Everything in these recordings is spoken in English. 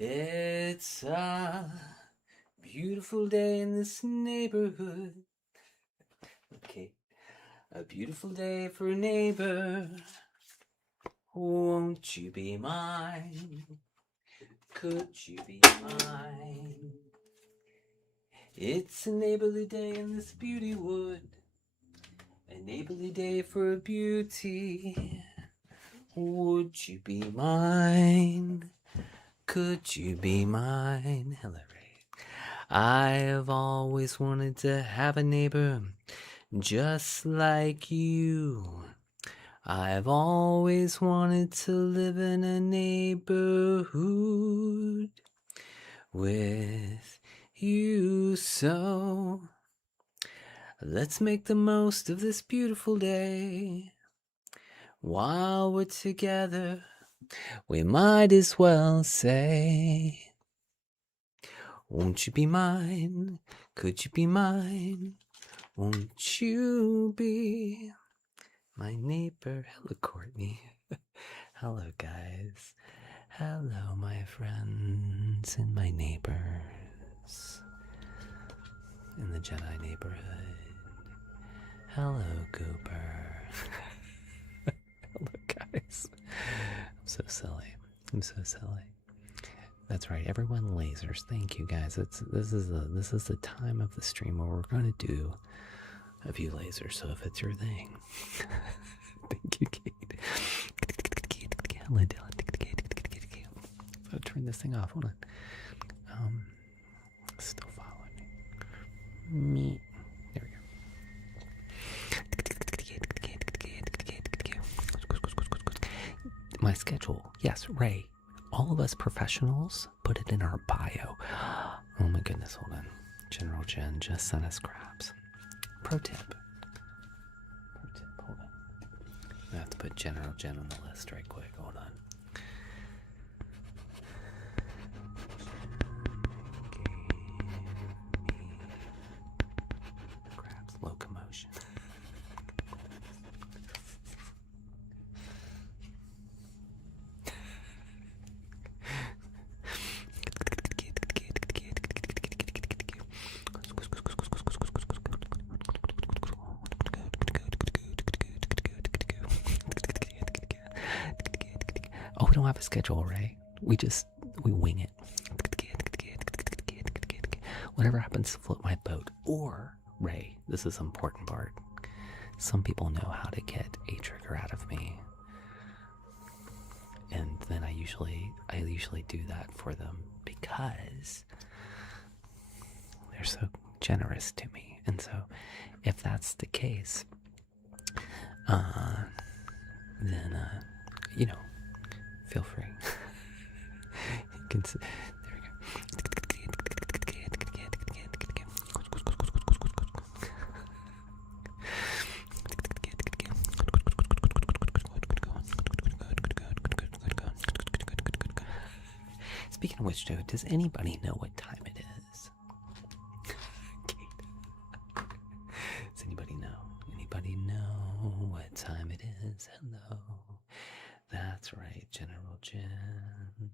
It's a beautiful day in this neighborhood. Okay. A beautiful day for a neighbor. Won't you be mine? Could you be mine? It's a neighborly day in this beauty wood. A neighborly day for a beauty. Would you be mine? Could you be mine? Hello, Ray. I have always wanted to have a neighbor just like you. I've always wanted to live in a neighborhood with you. So let's make the most of this beautiful day. While we're together, we might as well say, won't you be mine? Could you be mine? Won't you be my neighbor? Hello, Courtney. Hello, guys. Hello, my friends and my neighbors in the Jedi neighborhood. Hello, Cooper. Hello, guys. I'm so silly. That's right, everyone lasers. Thank you, guys. This is the time of the stream where we're going to do a few lasers. So if it's your thing, thank you, Kate. Hello, Dylan. So turn this thing off. Hold on. Still following me. There we go. My schedule. Yes, Ray. All of us professionals put it in our bio. Oh my goodness, hold on. General Jen just sent us crabs. Pro tip, hold on. I have to put General Jen on the list right quick. Hold on. Give me crabs. Locomotion. Oh, we don't have a schedule, Ray. We wing it. Whatever happens to float my boat. Or, Ray, this is an important part. Some people know how to get a trigger out of me. And then I usually do that for them because they're so generous to me. And so if that's the case, then feel free. You can there we go. Speaking of which, Joe, does anybody know what time it is? Does anybody know? Anybody know what time it is? Hello. That's right, General Jen.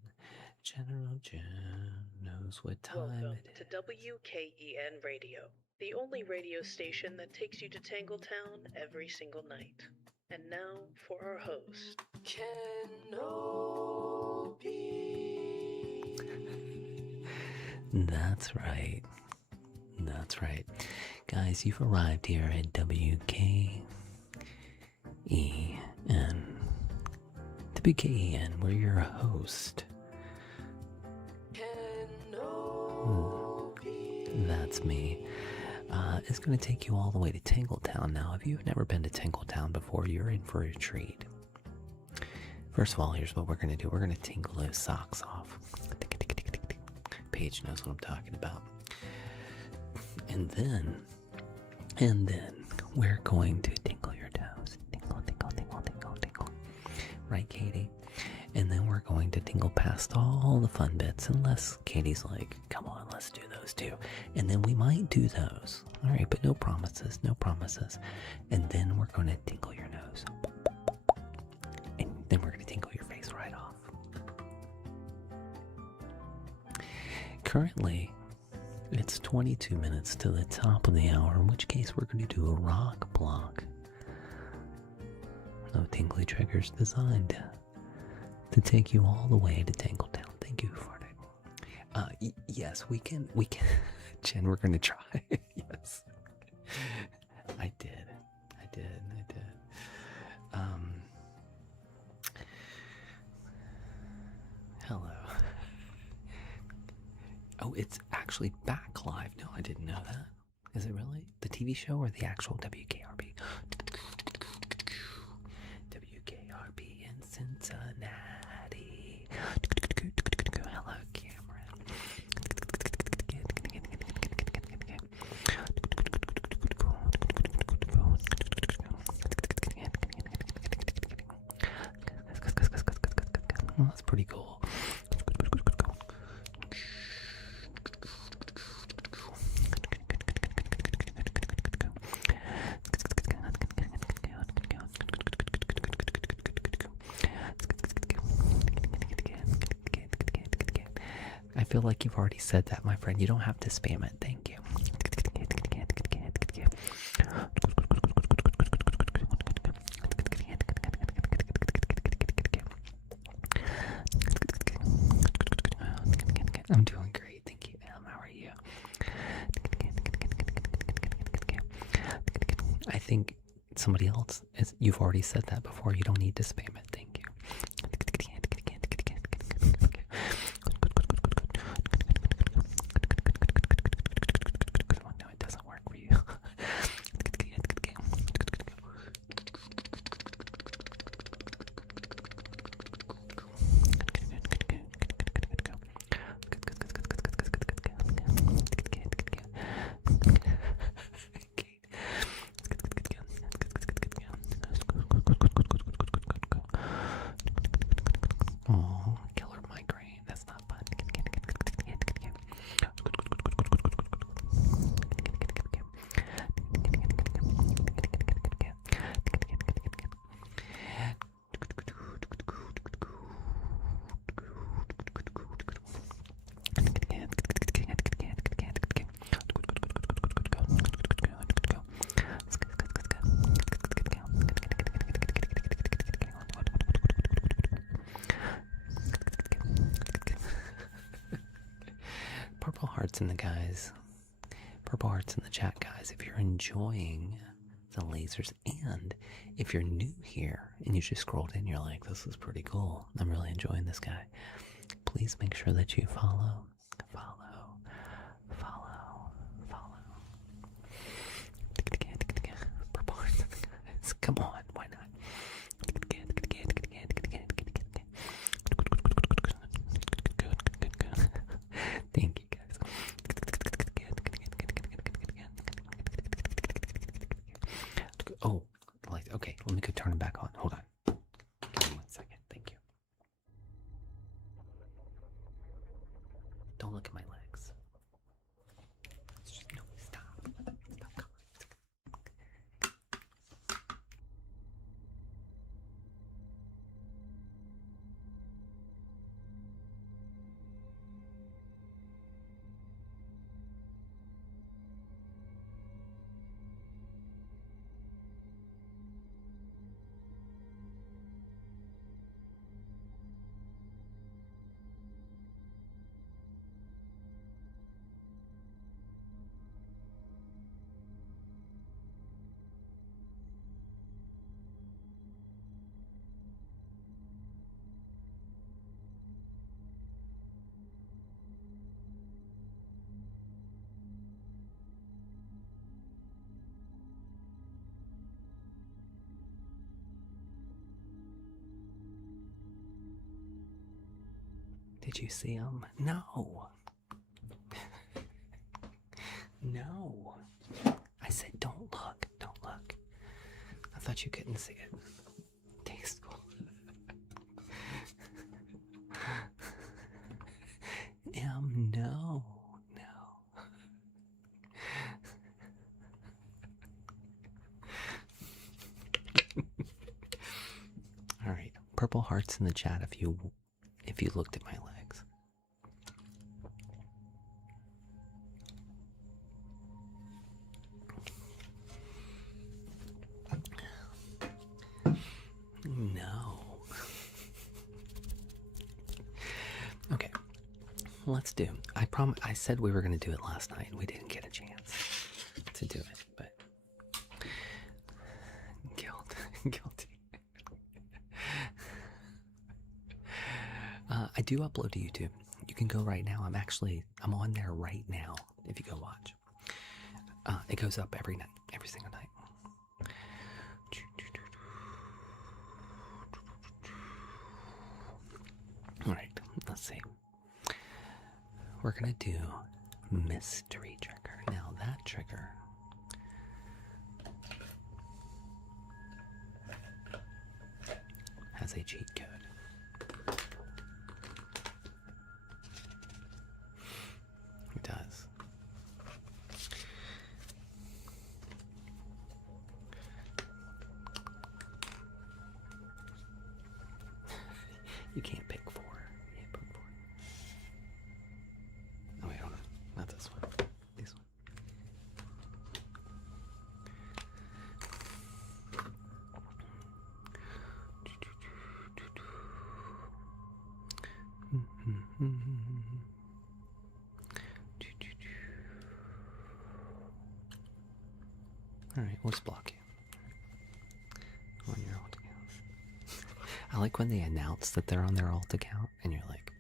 General Jen knows what time Welcome it is. to WKEN Radio, the only radio station that takes you to Tangletown every single night. And now for our host, Kenobi. That's right. That's right. Guys, you've arrived here at WKEN. WKEN, we're your host. That's me. It's going to take you all the way to Tangletown now. If you've never been to Tangletown before, you're in for a treat. First of all, here's what we're going to do. We're going to tingle those socks off. Paige knows what I'm talking about. And then we're going to tinkle your toes. Tinkle, tinkle, tinkle, tinkle, tinkle. Right, Katie? And then we're going to tingle past all the fun bits, unless Katie's like, come on, let's do those too. And then we might do those. All right, but no promises, no promises. And then we're going to tinkle your nose. And then we're going to tinkle your face right off. currently, it's 22 minutes to the top of the hour, in which case we're going to do a rock block. No tingly triggers designed to take you all the way to Tangletown. Thank you, Farting. Yes, we can. Jen, we're going to try. Yes. I did. Hello. Oh, it's actually back live. No, I didn't know that. Is it really? The TV show or the actual WKRP? WKRP in Cincinnati. Hello, Cameron. Oh, that's pretty cool. I feel like you've already said that, my friend. You don't have to spam it. Thank you. I'm doing great. Thank you, Em. How are you? I think somebody else you've already said that before. You don't need to spam it. Thank you. No, it doesn't work for you. Oh, killer migraine. That's not fun. Purple hearts in the guys. Purple hearts in the chat, guys. If you're enjoying the lasers, and if you're new here and you just scrolled in, you're like, this is pretty cool. I'm really enjoying this guy. Please make sure that you follow. Purple hearts in the guys. Come on, why not? Thank you, guys. Oh, like, okay, let me go turn it back on. Hold on. Give me 1 second. Thank you. Don't look at my legs. No, stop. Stop. Did you see him? No. No. I said don't look. Don't look. I thought you couldn't see it. Tasteful. No. All right. Purple hearts in the chat if you looked at my legs. No. Okay, let's do. I said we were going to do it last night, and we didn't get a chance to do it, but guilty. I do upload to YouTube. You can go right now. I'm on there right now. If you go watch, it goes up every night, every single night. All right, let's see. We're gonna do mystery trigger. Now that trigger has a cheat code. It does. You can't pick 4. You can't pick 4. Oh wait, hold on. Not this one. This one. Alright, we'll just block you. On your alt account. I like when they announce that they're on their alt account and you're like,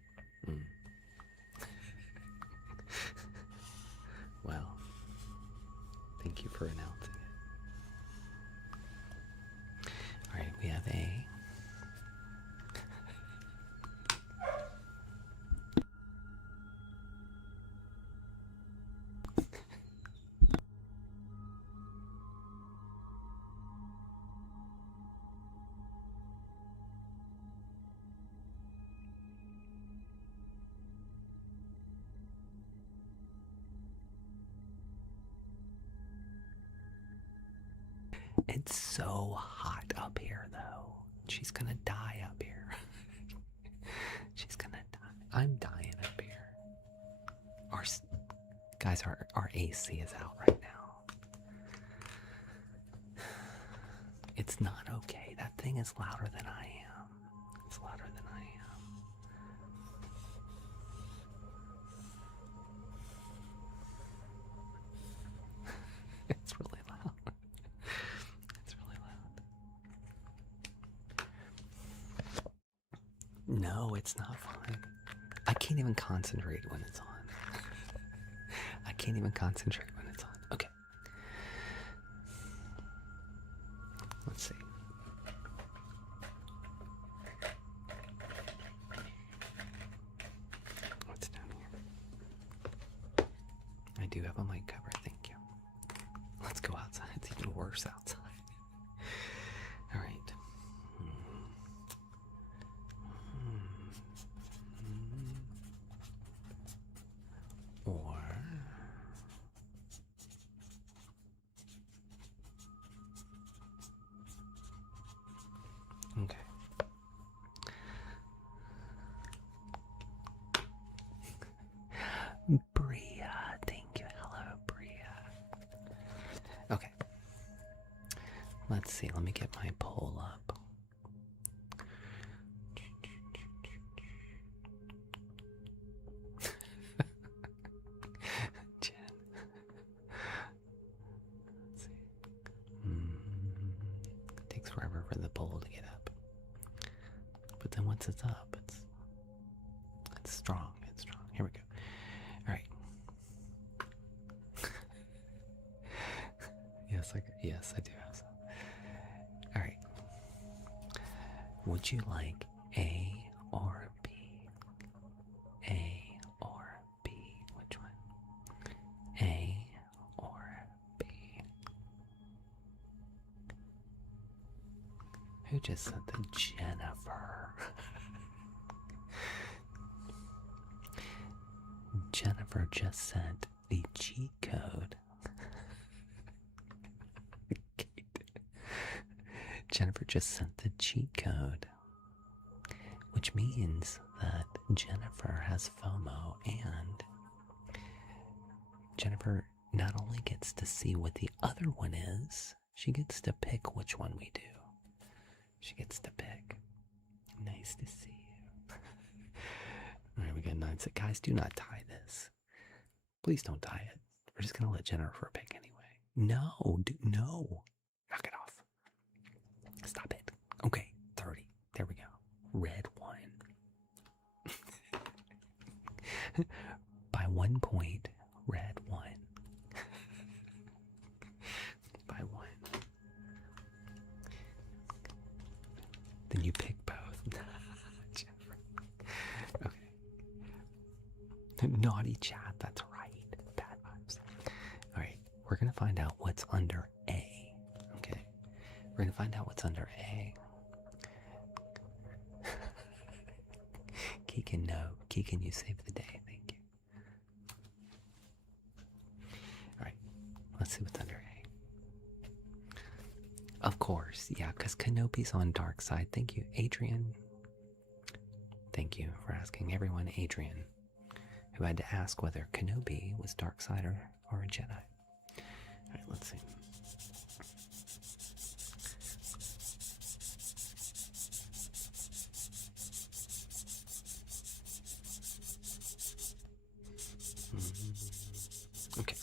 well, thank you for announcing it. Alright, we have a It's so hot up here, though. She's gonna die up here. She's gonna die. I'm dying up here. Our AC is out right now. It's not okay. That thing is louder than I am. It's louder than I am. It's really loud. It's really loud. No, it's not fun. I can't even concentrate when it's on. I can't even concentrate when it's on. Okay. Let's see. What's down here? I do have a mic cover, thank you. Let's go outside. It's even worse outside. All right. Or okay. Bria, thank you. Hello, Bria. Okay. Let's see. Let me get my poll up. Jen. Let's see. It takes forever for the poll to get up. But then once it's up, it's strong. It's strong. Here we go. All right. Yes, I do have some. All right. Would you like A or B? A or B? Which one? A or B? Who just sent the Jennifer? Jennifer just sent the cheat code. Jennifer just sent the cheat code, which means that Jennifer has FOMO, and Jennifer not only gets to see what the other one is, she gets to pick which one we do. She gets to pick. Nice to see you. All right, we got 9. So guys, do not tie this. Please don't tie it. We're just going to let Jennifer pick anyway. No, no. Knock it off. Stop it. Okay, 30. There we go. Red 1. By 1 point, red 1. By 1. Then you pick both. Okay. Naughty chat, that's right. Bad vibes. Alright, we're going to find out what's under A. Okay? We're going to find out what's under A. Keegan, no. Keegan, you saved the day. Thank you. Alright, let's see what's under A. Of course, yeah, because Kenobi's on dark side. Thank you, Adrian. Thank you for asking everyone, Adrian, who had to ask whether Kenobi was dark side or a Jedi. Alright, let's see. Okay.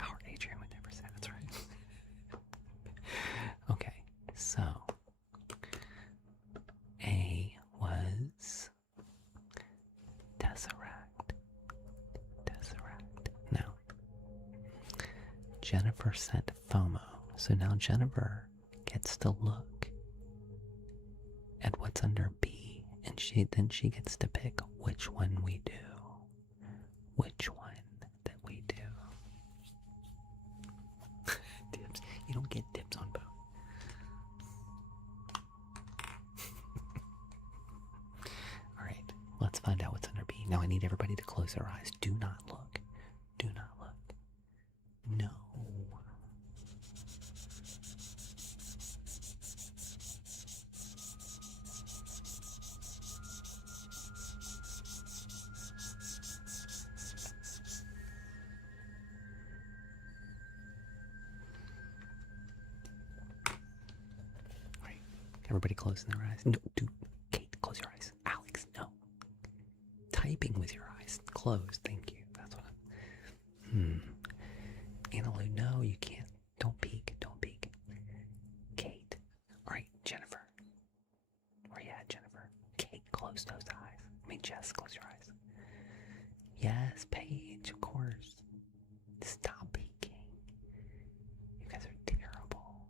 Our Adrian would never say that's right. Okay, so A was Tesseract. Now, Jennifer sent FOMO, so now Jennifer gets to look at what's under B, and then she gets to pick which one we do. Which one that we do. Dibs. You don't get dibs on both. Alright, let's find out what's under B. Now I need everybody to close their eyes. Do not look. Do not look. No. Everybody closing their eyes. No, dude. Kate, close your eyes. Alex, no. Typing with your eyes closed. Thank you. That's what I'm... Annalou, no, you can't. Don't peek. Don't peek. Kate. Alright, Jennifer. Where you at, Jennifer? Kate, close those eyes. I mean, Jess, close your eyes. Yes, Paige, of course. Stop peeking. You guys are terrible.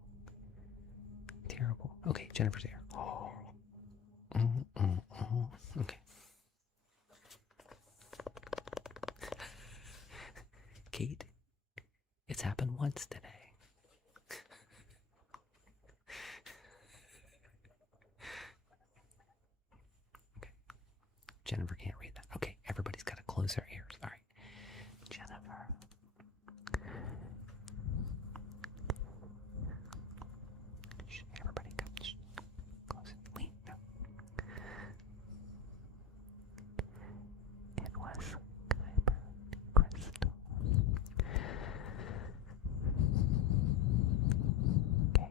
Terrible. Okay, Jennifer's here. Okay. Kate, it's happened once today. Okay. Jennifer can't read that. Okay, everybody's got to close their ears. All right. Jennifer. Everybody come. Close it. Lean. No. It was Kyber crystals. Okay.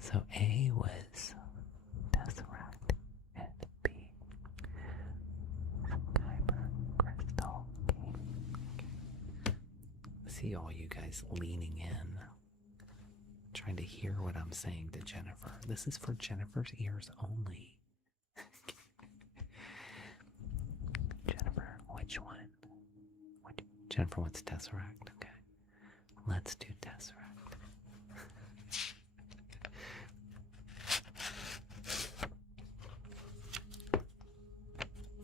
So A was Tesseract and B Kyber crystal. Okay. See all you guys leaning in, trying to hear what I'm saying to Jennifer. This is for Jennifer's ears only. Jennifer, which one? Jennifer wants Tesseract. Okay. Let's do Tesseract.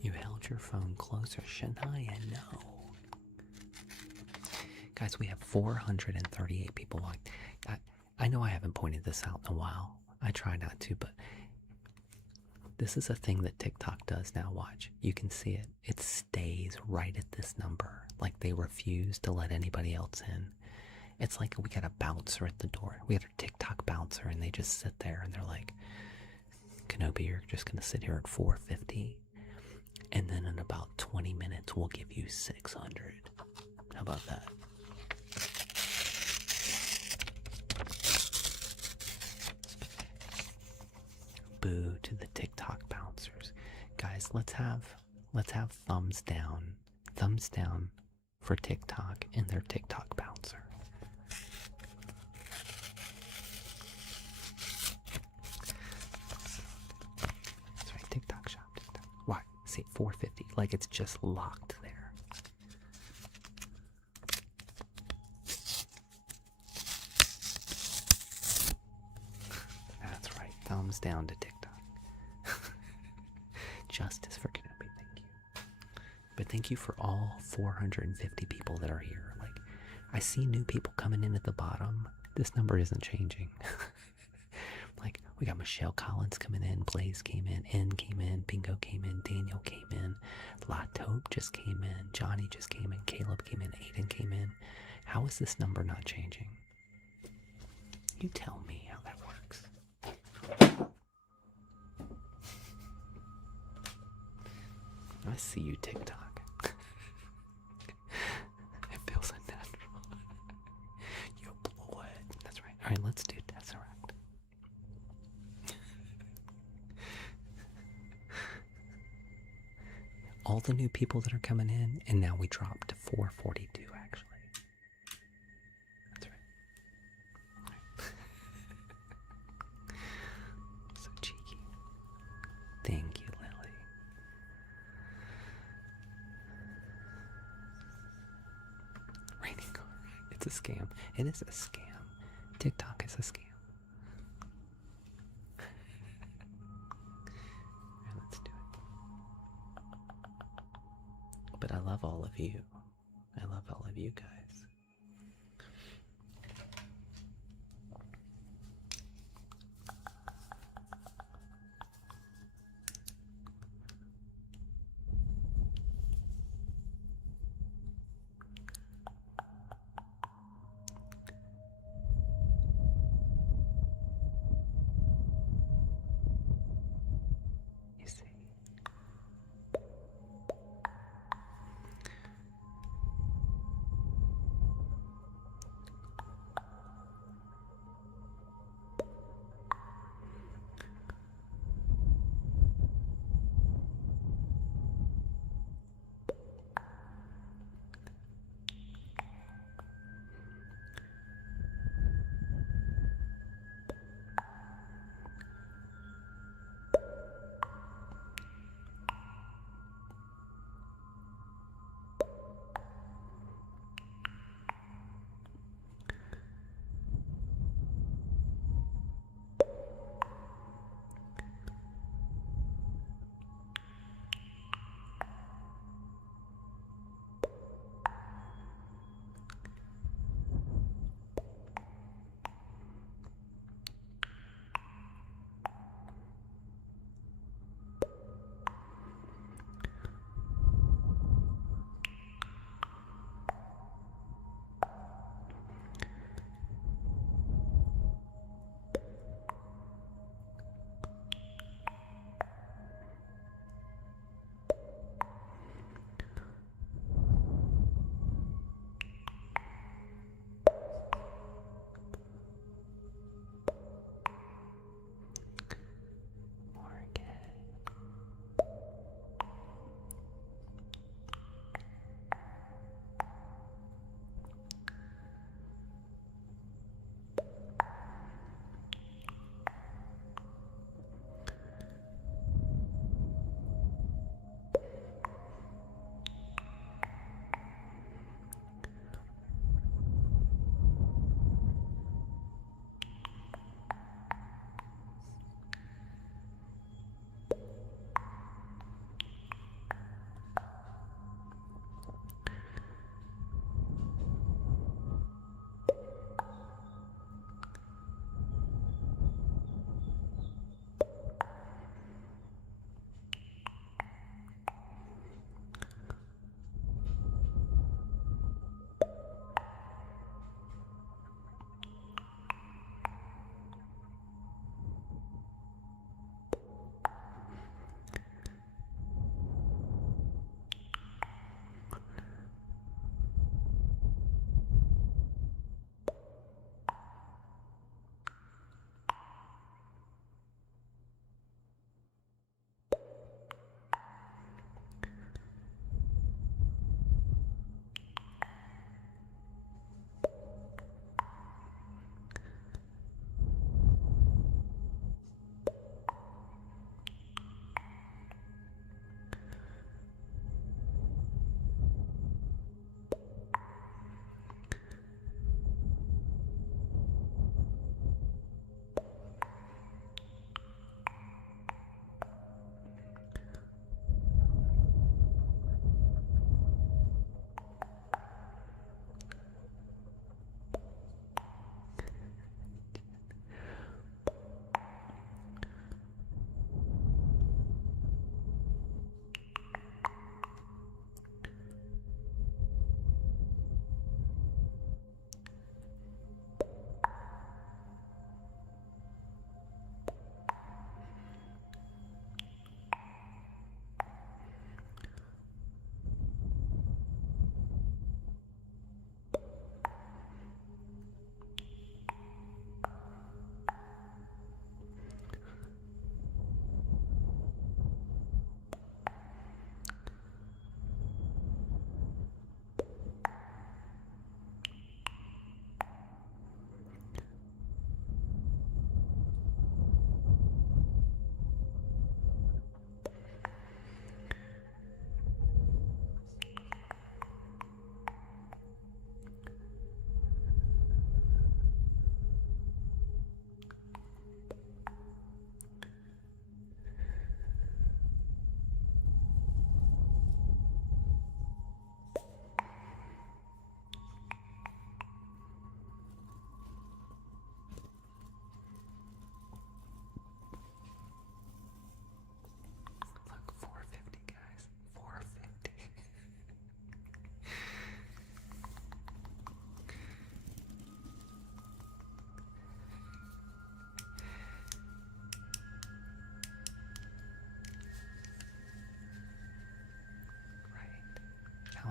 You held your phone closer, Shania. No. Guys, we have 438 people watching. I know I haven't pointed this out in a while. I try not to, but this is a thing that TikTok does now. Watch. You can see it. It stays right at this number. Like they refuse to let anybody else in. It's like we got a bouncer at the door. We got a TikTok bouncer and they just sit there and they're like, Kenobi, you're just going to sit here at 450. And then in about 20 minutes, we'll give you 600. How about that? the TikTok bouncers. Guys, let's have thumbs down. Thumbs down for TikTok and their TikTok bouncer. That's right, TikTok shop. TikTok. Why? See, $4.50. Like it's just locked there. That's right. Thumbs down to TikTok. Justice for Kenobi, thank you. But thank you for all 450 people that are here. Like, I see new people coming in at the bottom. This number isn't changing. Like, we got Michelle Collins coming in, Blaze came in, N came in, Bingo came in, Daniel came in, La Taupe just came in, Johnny just came in, Caleb came in, Aiden came in. How is this number not changing? You tell me how that works. I see you, TikTok. It feels unnatural. You blew it. That's right. All right, let's do Tesseract. All the new people that are coming in, and now we dropped to 442, actually. That's right. So cheeky. Thank you, Lily. Raining car. It's a scam. It is a scam. TikTok is a scam. Alright, let's do it. But I love all of you. I love all of you guys. You see.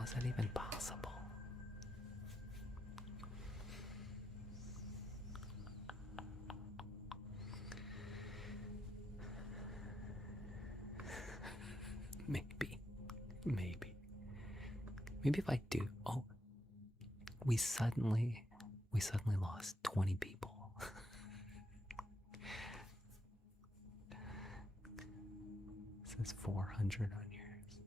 is that even possible? Maybe. Maybe if I do. Oh, we suddenly lost 20 people. It says 400 on yours.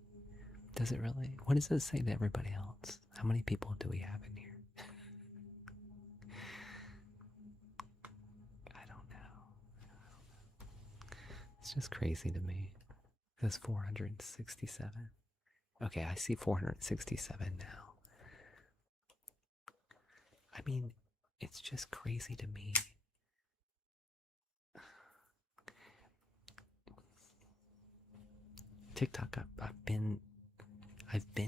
Does it really? What does it say to everybody else? How many people do we have in here? I don't know. It's just crazy to me. It says 467. Okay, I see 467 now. I mean, it's just crazy to me. TikTok, I've been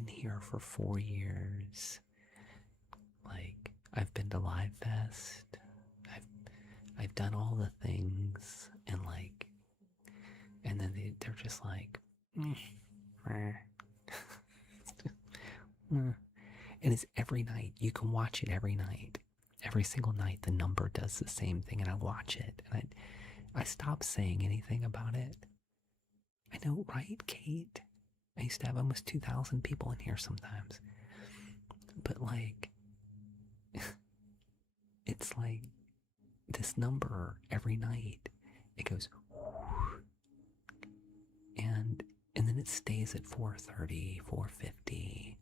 here for 4 years. Like, I've been to Live Fest. I've done all the things, and like, and then they're just like, and it's every night. You can watch it every night. Every single night, the number does the same thing, and I watch it, and I stopped saying anything about it. I know, right, Kate? I used to have almost 2,000 people in here sometimes. But like, it's like this number every night. It goes, and then it stays at 430, 450,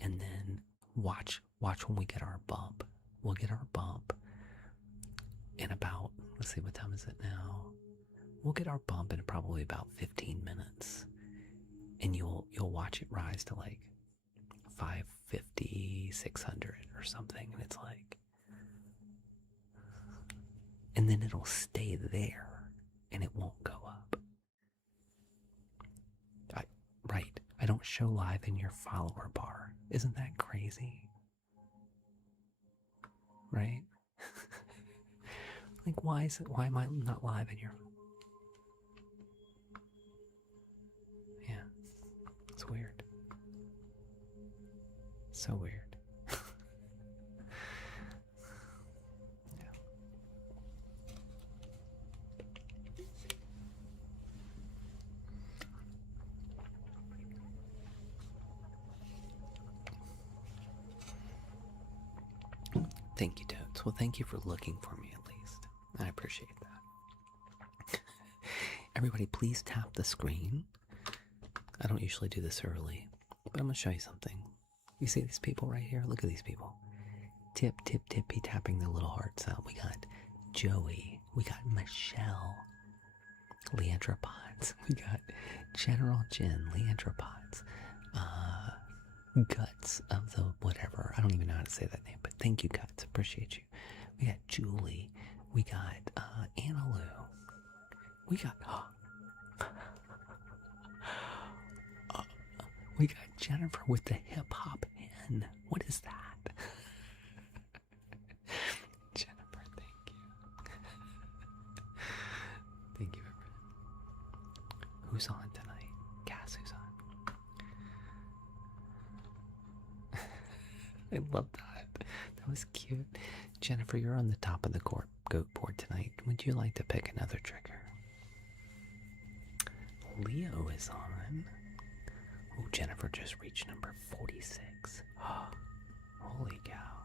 and then watch when we get our bump. We'll get our bump in about, let's see, what time is it now? We'll get our bump in probably about 15 minutes, and you'll watch it rise to like 550, 600 or something, and it's like, and then it'll stay there, and it won't go up. Right, I don't show live in your follower bar. Isn't that crazy? Right? Like, why am I not live in your... Yeah, it's weird. So weird. Yeah. Thank you, Toads. Well, thank you for looking for me at least. I appreciate that. Everybody, please tap the screen. I don't usually do this early, but I'm going to show you something. You see these people right here? Look at these people. Tip, tip, tippy tapping the little hearts out. We got Joey. We got Michelle. Leandropods. We got General Jin. Leandropods. Guts of the whatever. I don't even know how to say that name, but thank you, Guts. Appreciate you. We got Julie. We got Anna Lou. We got we got Jennifer with the hip hop hen. What is that? Jennifer, thank you. Thank you, everybody. Who's on tonight? Cass, who's on? I love that. That was cute. Jennifer, you're on the top of the goat board tonight. Would you like to pick another trigger? Leo is on. Oh, Jennifer just reached number 46. Holy cow.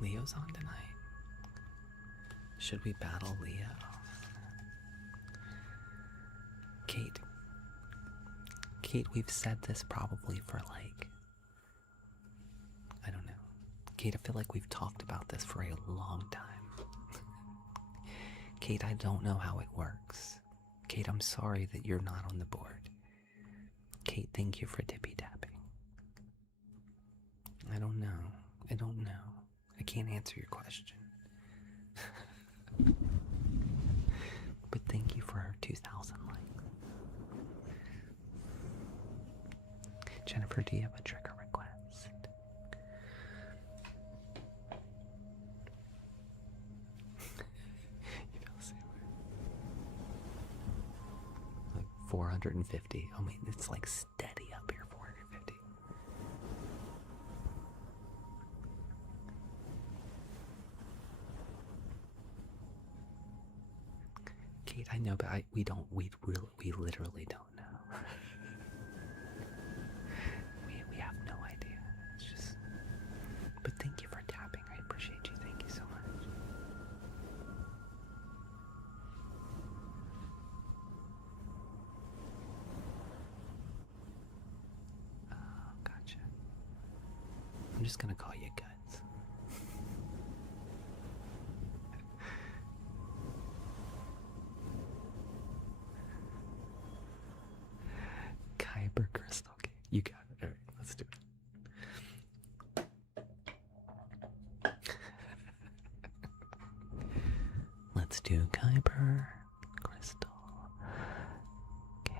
Leo's on tonight. Should we battle Leo? Kate, we've said this probably for like, I don't know. Kate, I feel like we've talked about this for a long time. Kate, I don't know how it works. Kate, I'm sorry that you're not on the board. Kate, thank you for tippy tapping. I don't know. I can't answer your question. But thank you for our 2,000 likes. Jennifer, do you have a trigger request? You know, like 450. I mean, it's like steady up here, 450. Kate, I know, but we literally don't know. we have no idea. It's just, but thank you for tapping. I appreciate you. Thank you so much. Oh, gotcha. I'm just gonna call you Guts. Kyber Crystal. Okay, you got it. All right, let's do it. Let's do Kyber Crystal Cave.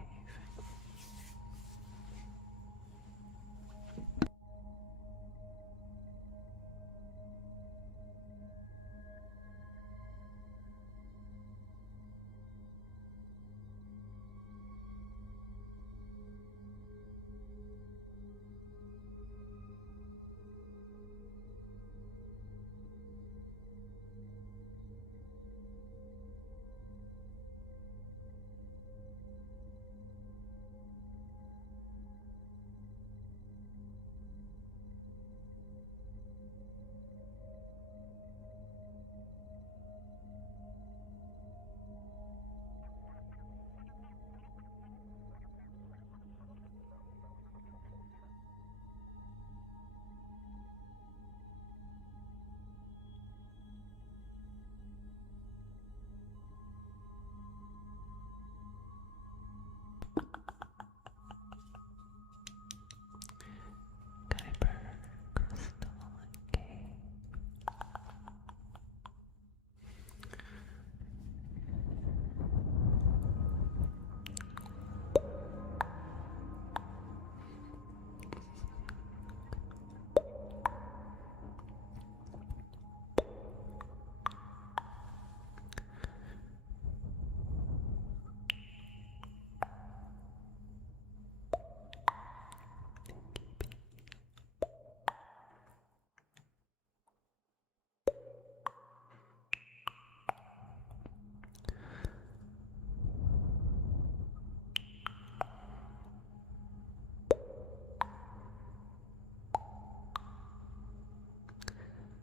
Kyber Crystal Cave.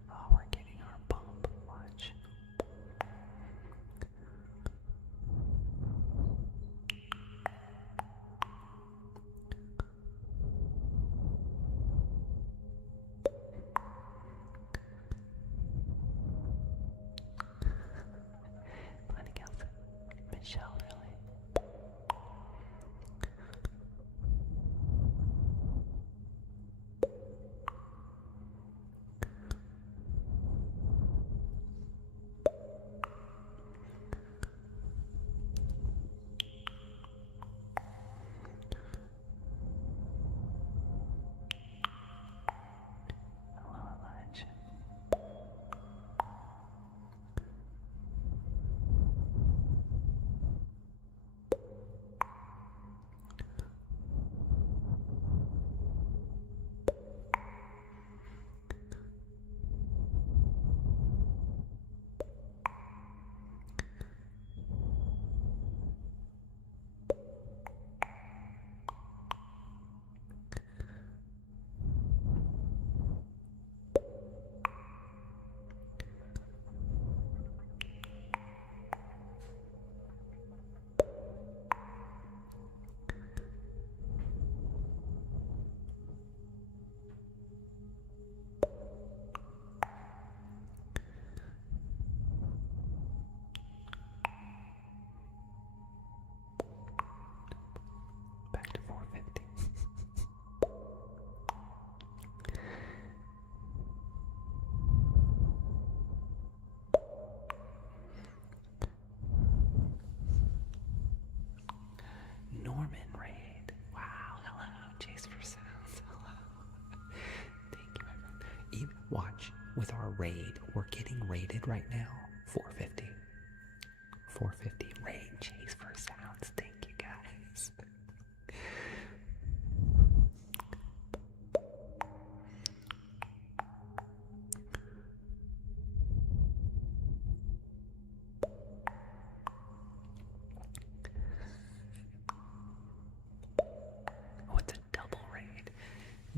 Oh, we're getting our bump. Watch. Planning out Michelle, really. Hello, Elijah. Back to 450. Norman Raid. Wow, hello. Chase for Sounds. Hello. Thank you, my friend. Even, watch, with our raid, we're getting raided right now. 450. 450 raid Chase for Sounds. Thank you, guys.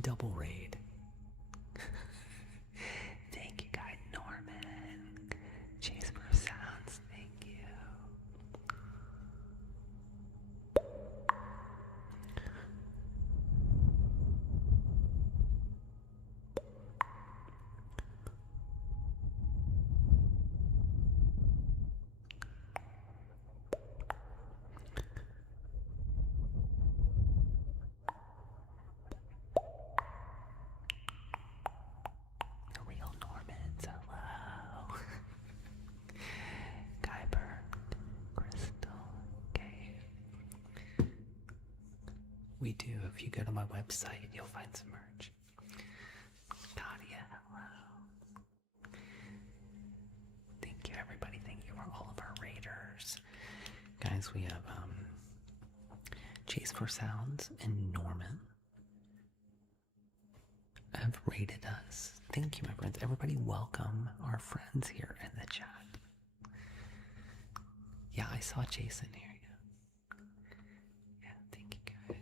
double raid. Thank you, Guy Norman. Chase for Sounds, thank you. The real Normans, hello. Kyber, Crystal, Cave. We do. If you go to my website, you'll find some merch. Nadia, hello. Thank you, everybody. Thank you for all of our raiders. Guys, we have Chase for Sounds and Norman have rated us. Thank you, my friends. Everybody welcome our friends here in the chat. Yeah, I saw Jason here. Yeah, thank you, guys.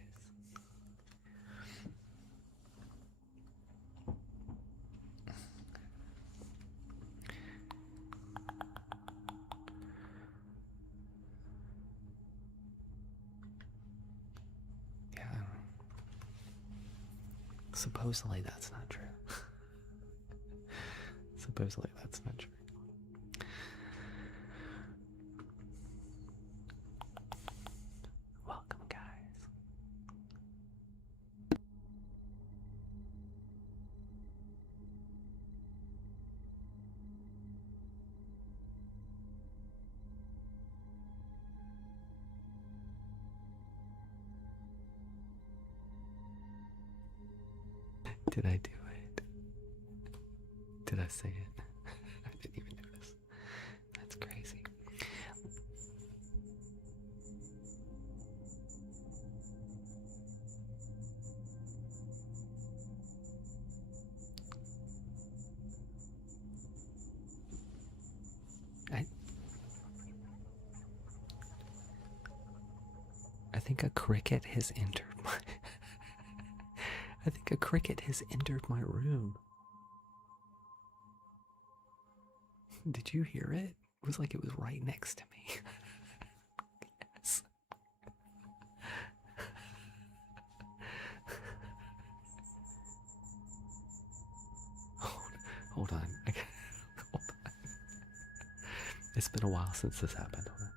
Yeah. Supposedly that's not true. Supposedly that's not true. Welcome, guys. Did I do it? Did I say it? I didn't even notice. That's crazy. I think a cricket has entered my I think a cricket has entered my room. Did you hear it? It was like it was right next to me. Yes. Hold on. Hold on. It's been a while since this happened. Hold on.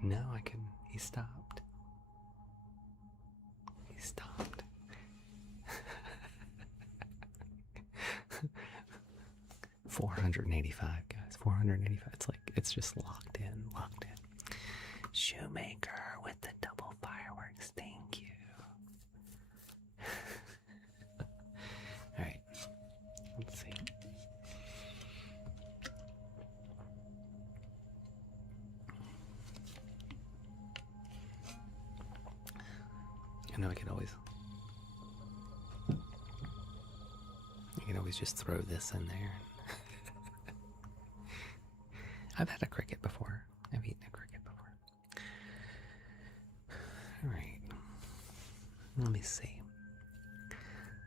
No, I can. He stopped. He stopped. 485, guys. 485. It's like, it's just locked in, locked in. Shoemaker with the double fireworks. Thank you. All right. Let's see. I know I could always just throw this in there. I've had a cricket before. I've eaten a cricket before. All right. Let me see.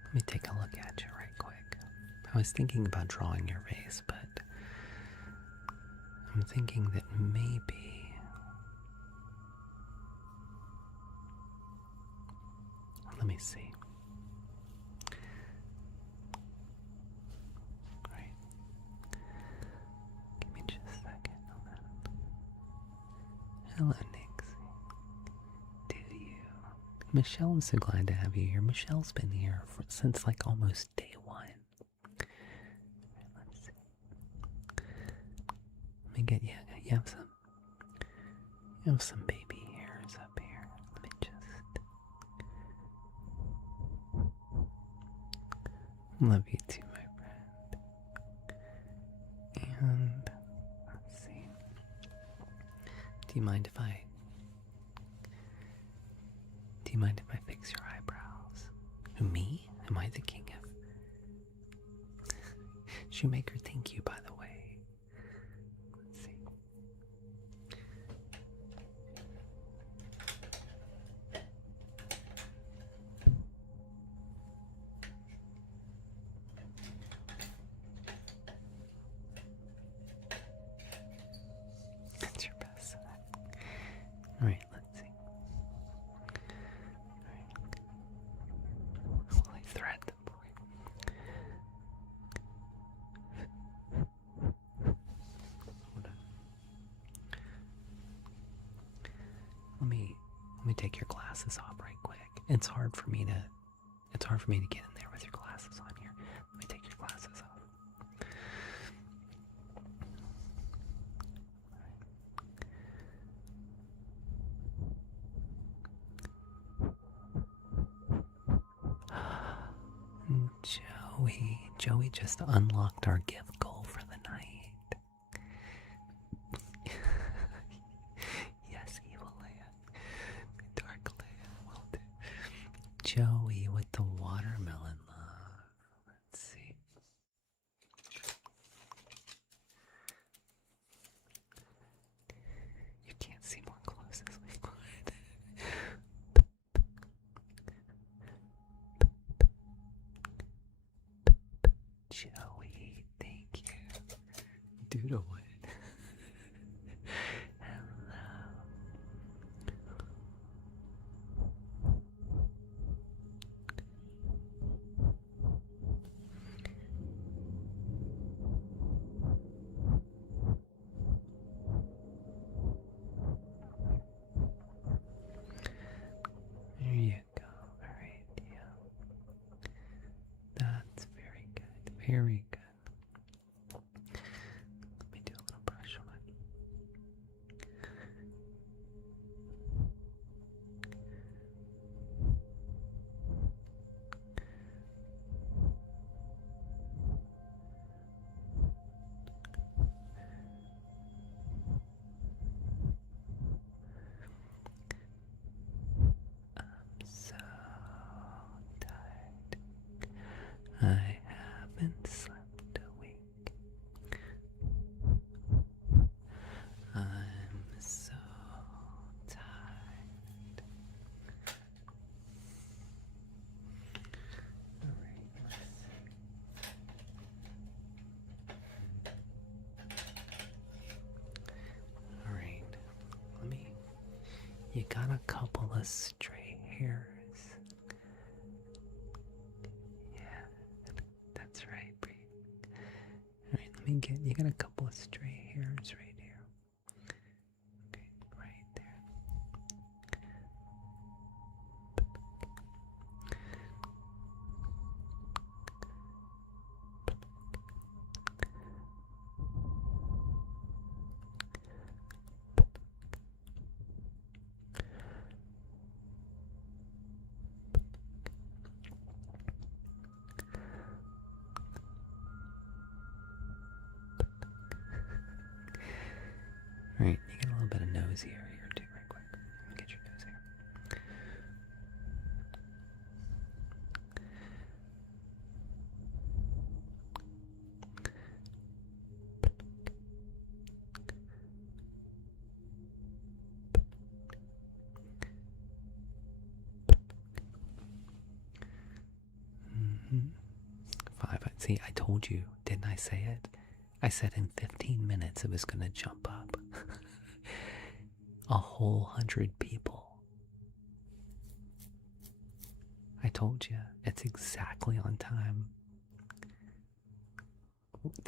Let me take a look at you right quick. I was thinking about drawing your face, but I'm thinking that maybe... Let me see. Right. Give me just a second on that. Hello, Nixie. Do you? Michelle, I'm so glad to have you here. Michelle's been here since like almost day one. Right, let's see. Let me get you. You have some baby hairs up here. Let me just... Love you too, my friend. And let's see. Do you mind if I fix your eyebrows? Me? Am I the king of Shoemaker? Thank you, by the way. Let's see. That's your best. All right, let's see. All right. Well, I thread them for you. Hold on. Let me take your glasses off right quick. It's hard for me to get in there with your glasses on here. Let me take your glasses off. Joey just unlocked our gift goal for the night. Yes, evil Leia. Dark Leia will do. Joey with the watermelon love. Let's see. You can't see more closely. Joey, thank you. Doodlewood. Hello. There you go. All right, yeah. That's very good. Very good. Let me do a little brush on it. I'm so tired. I haven't slept a wink. I'm so tired. Alright, let's see. Alright, you got a couple of stray hairs. Yeah, that's right, Bree. Alright, you got a couple of stray hairs right here. Okay, right there. Alright, you get a little bit of nose hair here too, right quick. Let me get your nose hair. Mm-hmm. 5. See, I told you, didn't I say it? I said in 15 minutes it was going to jump up. A whole 100 people. I told you, it's exactly on time.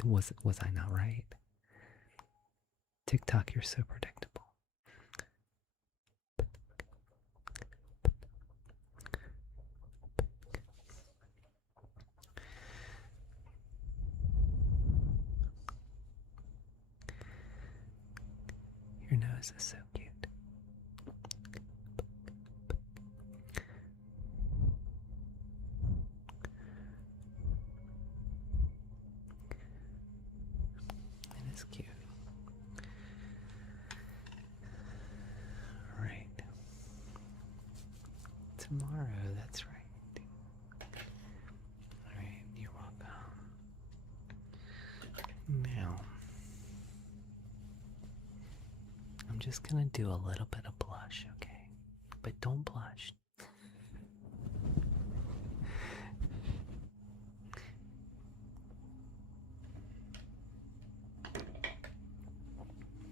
Was I not right? TikTok, you're so predictable. Your nose is so cute. It is cute. All right. Tomorrow, that's right. All right, you're welcome. Now, I'm just gonna do a little bit of blush, okay? But don't blush.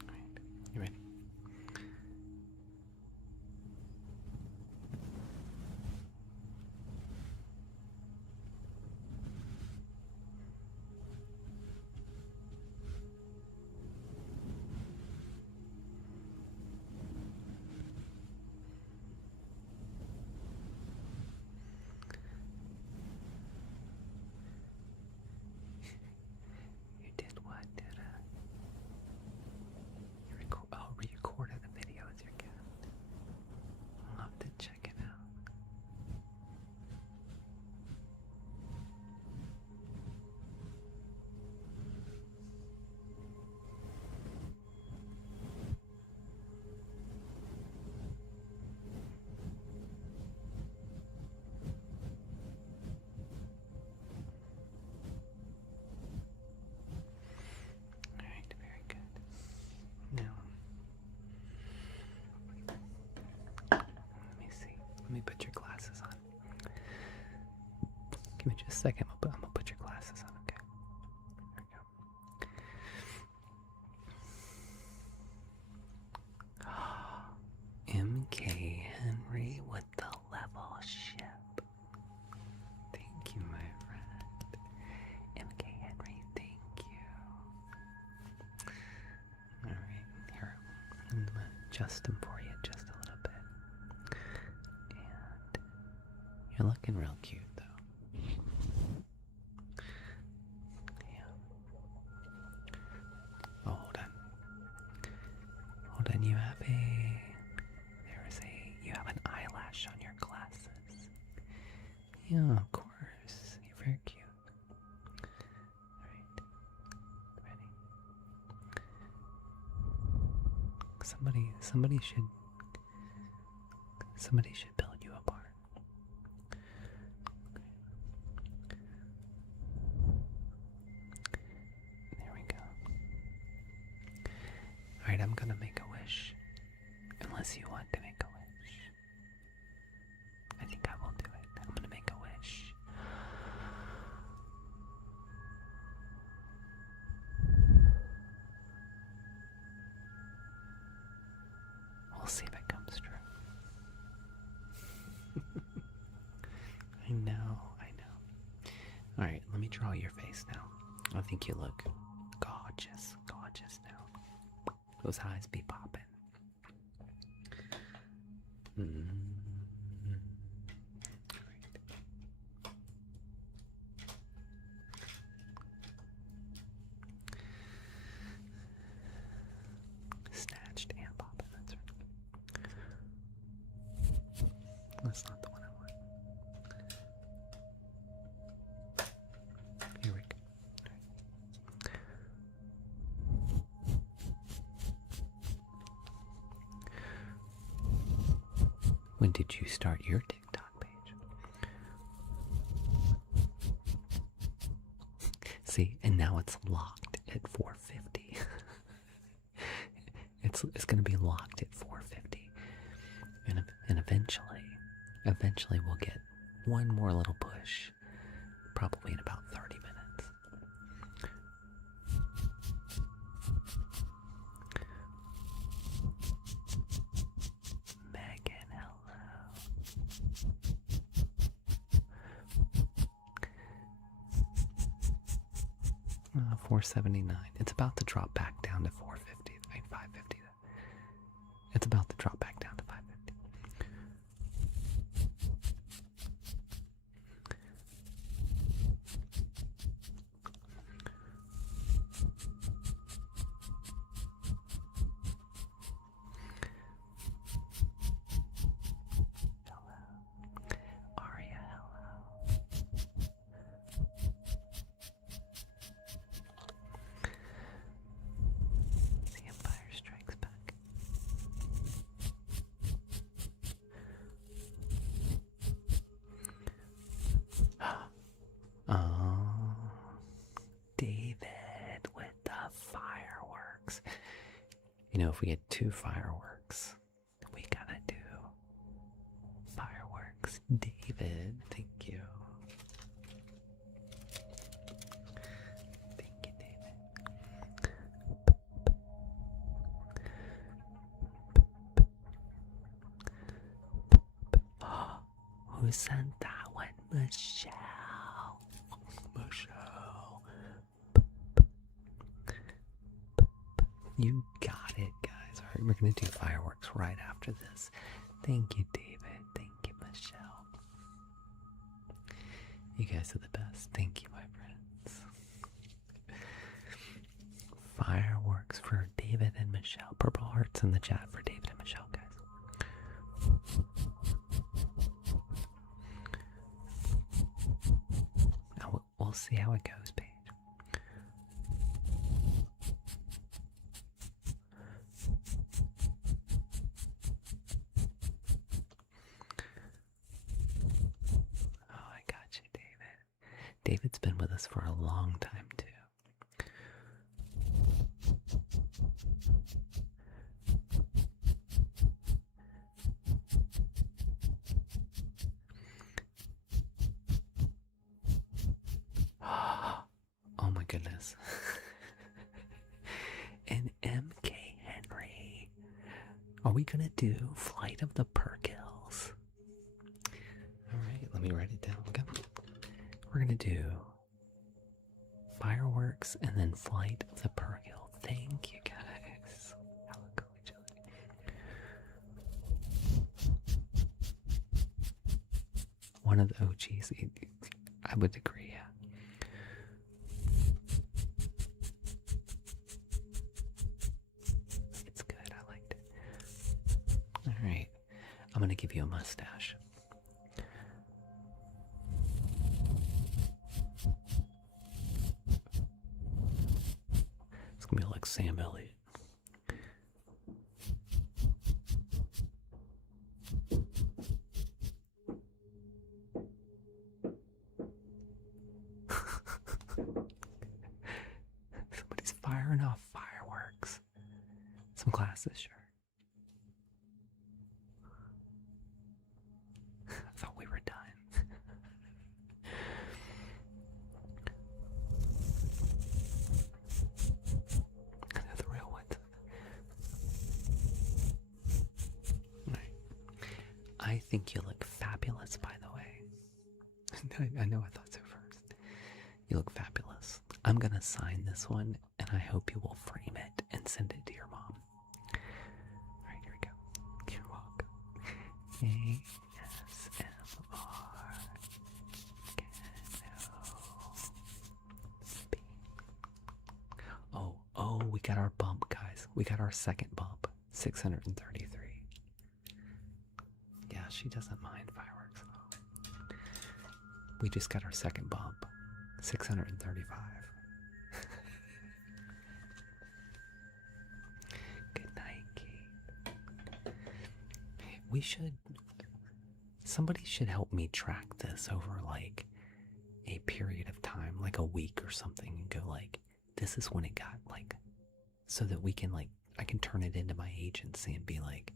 Alright, you ready? You did what? You recorded the video with your cat. I'll have to check it out. Alright, very good. Now, let me see. Let me put your glasses on. Give me just a second. I'm gonna put your glasses on, okay? There we go. MK Henry with the level ship. Thank you, my friend. MK Henry, thank you. Alright, here. I'm gonna adjust them for you just a little bit. And you're looking real cute, though. Yeah. Oh, hold on. Hold on, you have an eyelash on your glasses. Yeah, of course. You're very cute. Alright. Ready? Somebody should build you a barn. There we go. Alright, I'm gonna make a wish. Unless you want to make a wish. I think I will do it. I'm gonna make a wish. We'll see if it comes true. I know. Alright, let me draw your face now. I think you look gorgeous now. Those eyes be popping. Snatched and popping, that's right. That's not the one I want. Here we go. When did you start your TikTok page? See, and now it's locked at 450. It's going to be locked at 450. And eventually we'll get one more little push, probably in about 30 minutes. 479. It's about to drop back down to 450. I mean 550. It's about to drop back down to 550. Hello. Aria, hello. The Empire Strikes Back. Oh, David with the fireworks. You know, if we get 2 fireworks, we gotta do fireworks. David, thank you. Thank you, David. Who sent that one? Michelle. Michelle. You got it, guys. All right, we're going to do fireworks right after this. Thank you, David. Thank you, Michelle. You guys are the best. Thank you, my friends. Fireworks for David and Michelle. Purple hearts in the chat for David and Michelle, guys. Now we'll see how it goes, Paige. Oh, I got you, David. David's been with us for a long time, too. Oh my goodness. And MK Henry. Are we gonna do Flight of the Perkills? Alright, let me write it down. Okay. We're gonna do fireworks and then Flight of the Perkill. Thank you, guys. Hello, collegiality. One of the OGs. I would agree, yeah. It's good. I liked it. All right. I'm going to give you a mustache. It's going to be like Sam Elliott. Somebody's firing off fireworks. Some glasses, sure. I thought we were done. They're the real ones. Right. I think you look fabulous, by the way. I know I thought so first. You look fabulous. I'm going to sign this one, and I hope you will frame it and send it to your mom. All right, here we go. You're welcome. ASMR. Oh, we got our bump, guys. We got our second bump. 633. Yeah, she doesn't mind fireworks at all. We just got our second bump. 635. Good night, Kate. Somebody should help me track this over like a period of time, like a week or something, and go like, this is when it got like, so that we can like, I can turn it into my agency and be like,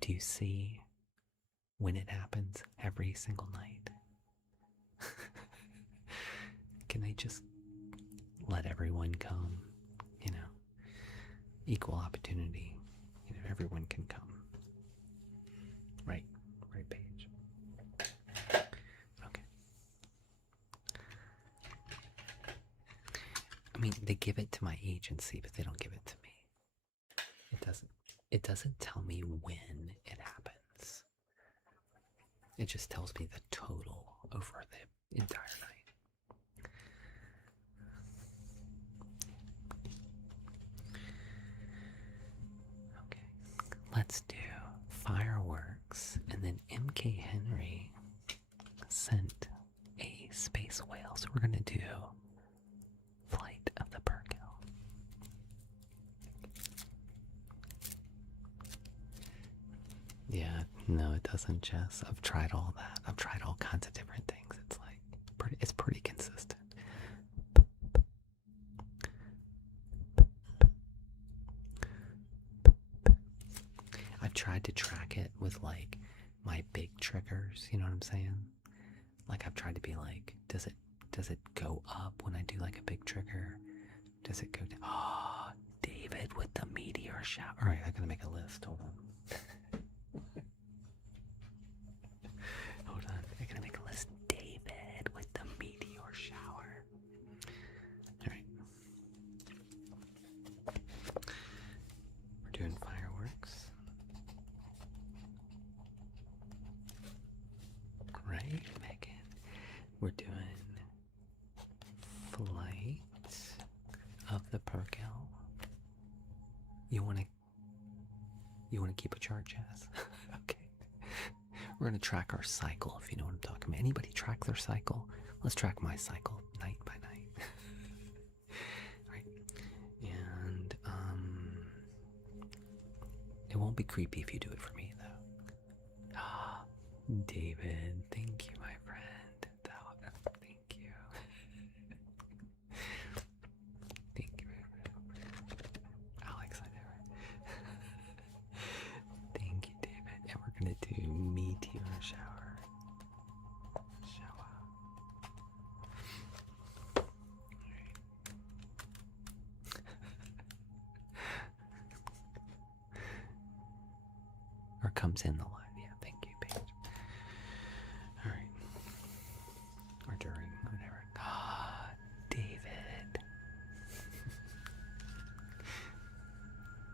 do you see when it happens every single night? Can they just let everyone come? You know, equal opportunity. You know, everyone can come. Right page. Okay. I mean, they give it to my agency, but they don't give it to me. It doesn't tell me when it happens. It just tells me the total over the entire night. Okay, let's do fireworks, and then MK Henry sent a space whale, so we're gonna do Flight of the Purkill. Yeah, no, it doesn't, Jess. I've tried all that. I've tried all kinds of different things. It's like it's pretty consistent. I've tried to track it with like my big triggers, you know what I'm saying? Like I've tried to be like, does it go up when I do like a big trigger? Does it go down? Oh, David with the meteor shower. All right, I gotta make a list. Hold on. Hold on. I gotta make a list. David with the meteor shower. All right. We're doing fireworks. Right, Megan? We're doing Flight of the Purkill. You wanna keep a chart, Jazz? Okay. We're gonna track our cycle, if you know what I'm talking about. Anybody track their cycle? Let's track my cycle night by night. Alright. And it won't be creepy if you do it for me though. Ah, David, thank you, my friend. Thank you. Thank you. Alex, I never. Thank you, David. And we're gonna do meteor shower. Or comes in the live. Yeah, thank you, Paige. Alright. Or during, whatever. Ah, David.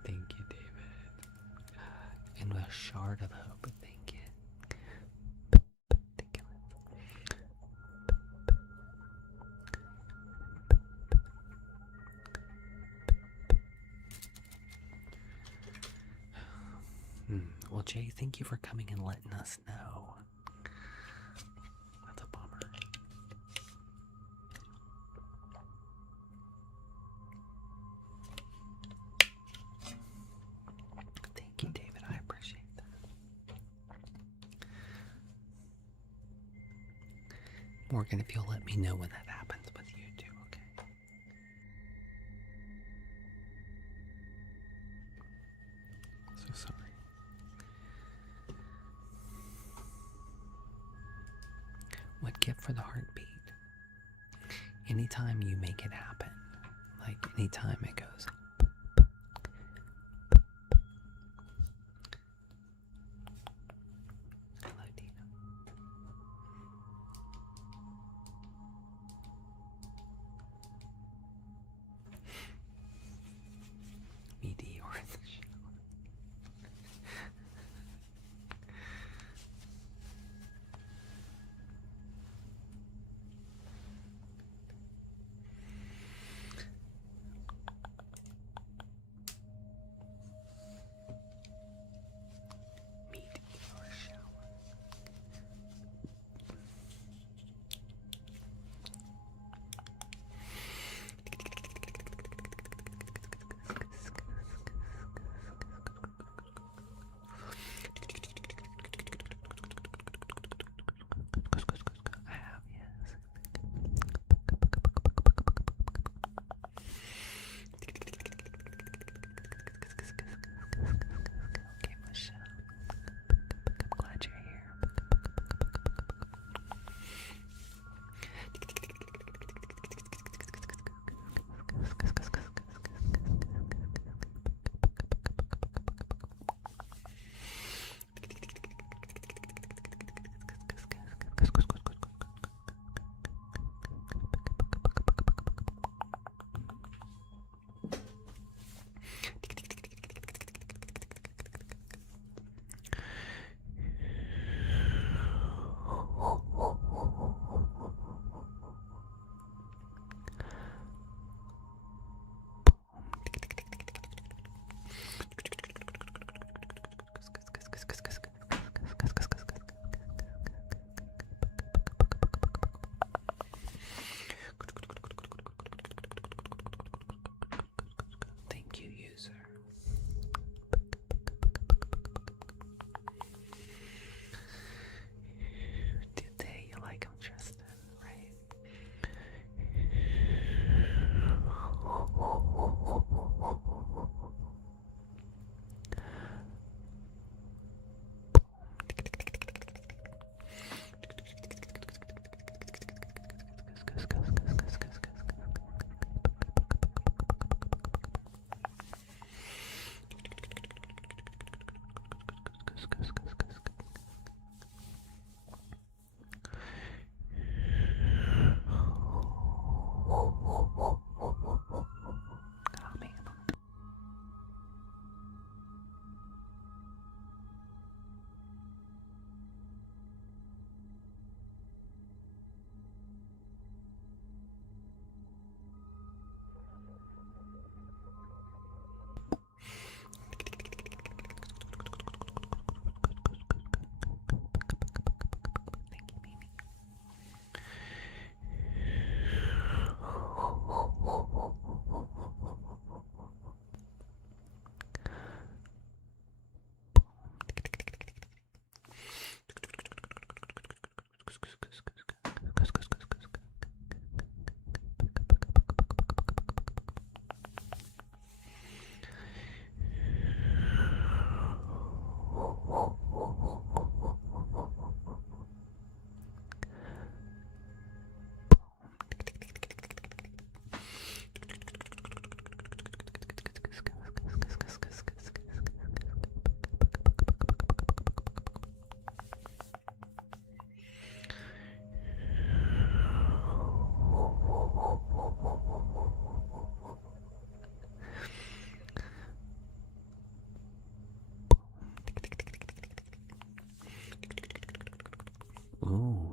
Thank you, David. And a shard of hope. Thank you. Thank you. Well, Jay, thank you for coming and letting us know. That's a bummer. Thank you, David. I appreciate that. Morgan, if you'll let me know when that happens with you too, okay? So sorry. What gift for the heartbeat? Anytime you make it happen, like anytime it goes. Hello, Dina. Meteor in the shower.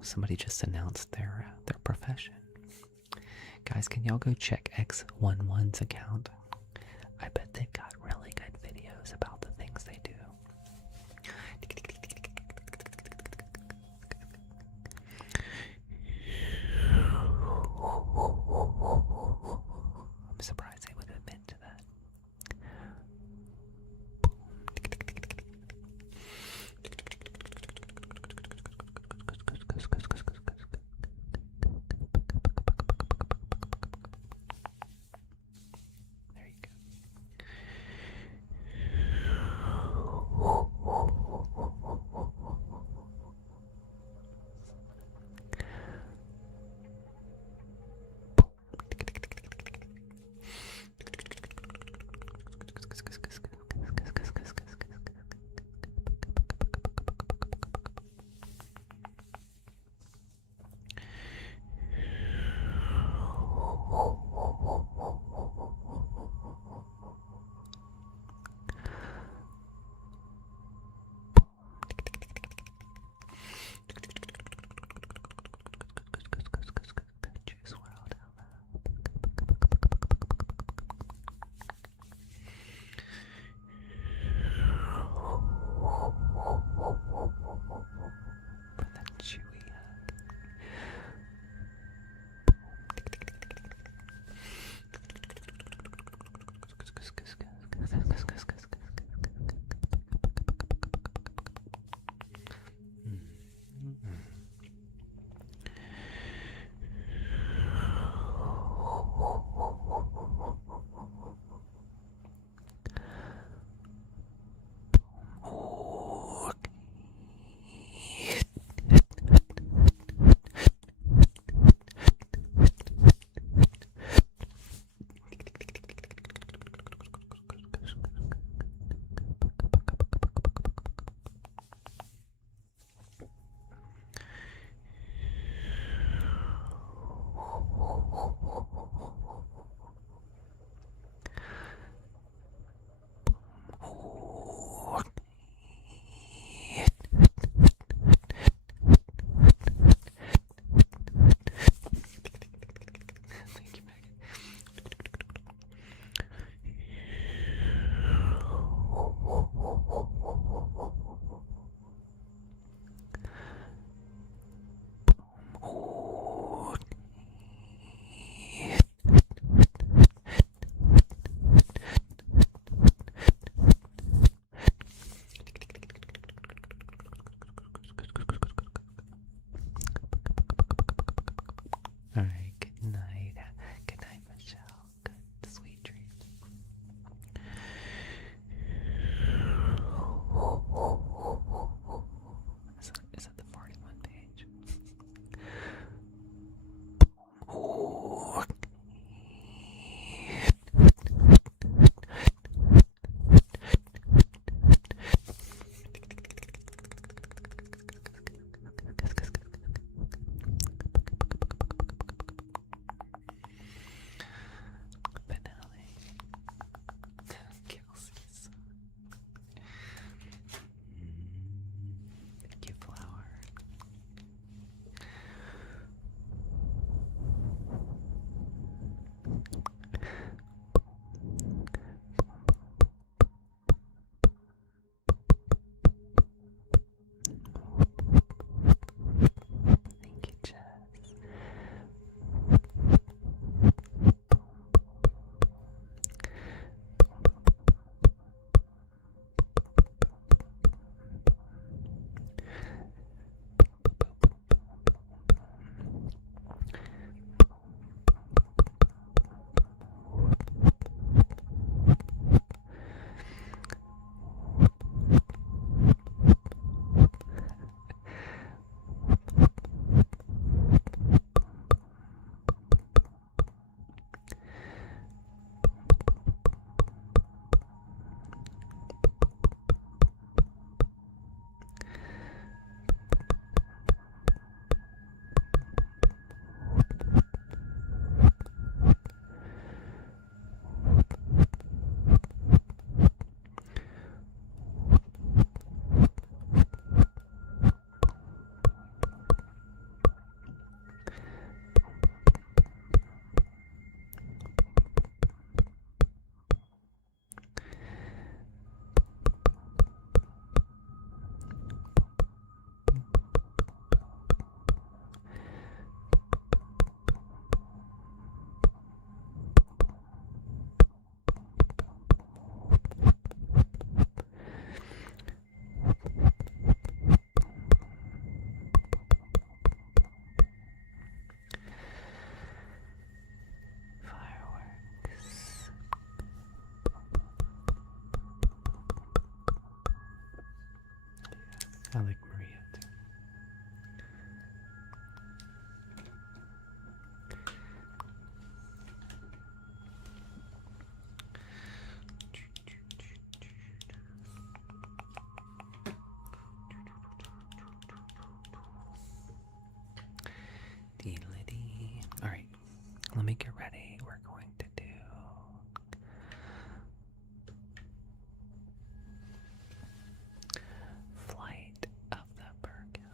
somebody just announced their profession. Guys, can y'all go check X11's account? I bet they've got really good videos about the things they do. I'm surprised they would admit to that. There you go. All right, good night. Good night, Michelle. Good, sweet dreams. Is that the 41 page? Let me get ready. We're going to do Flight of the Virgo.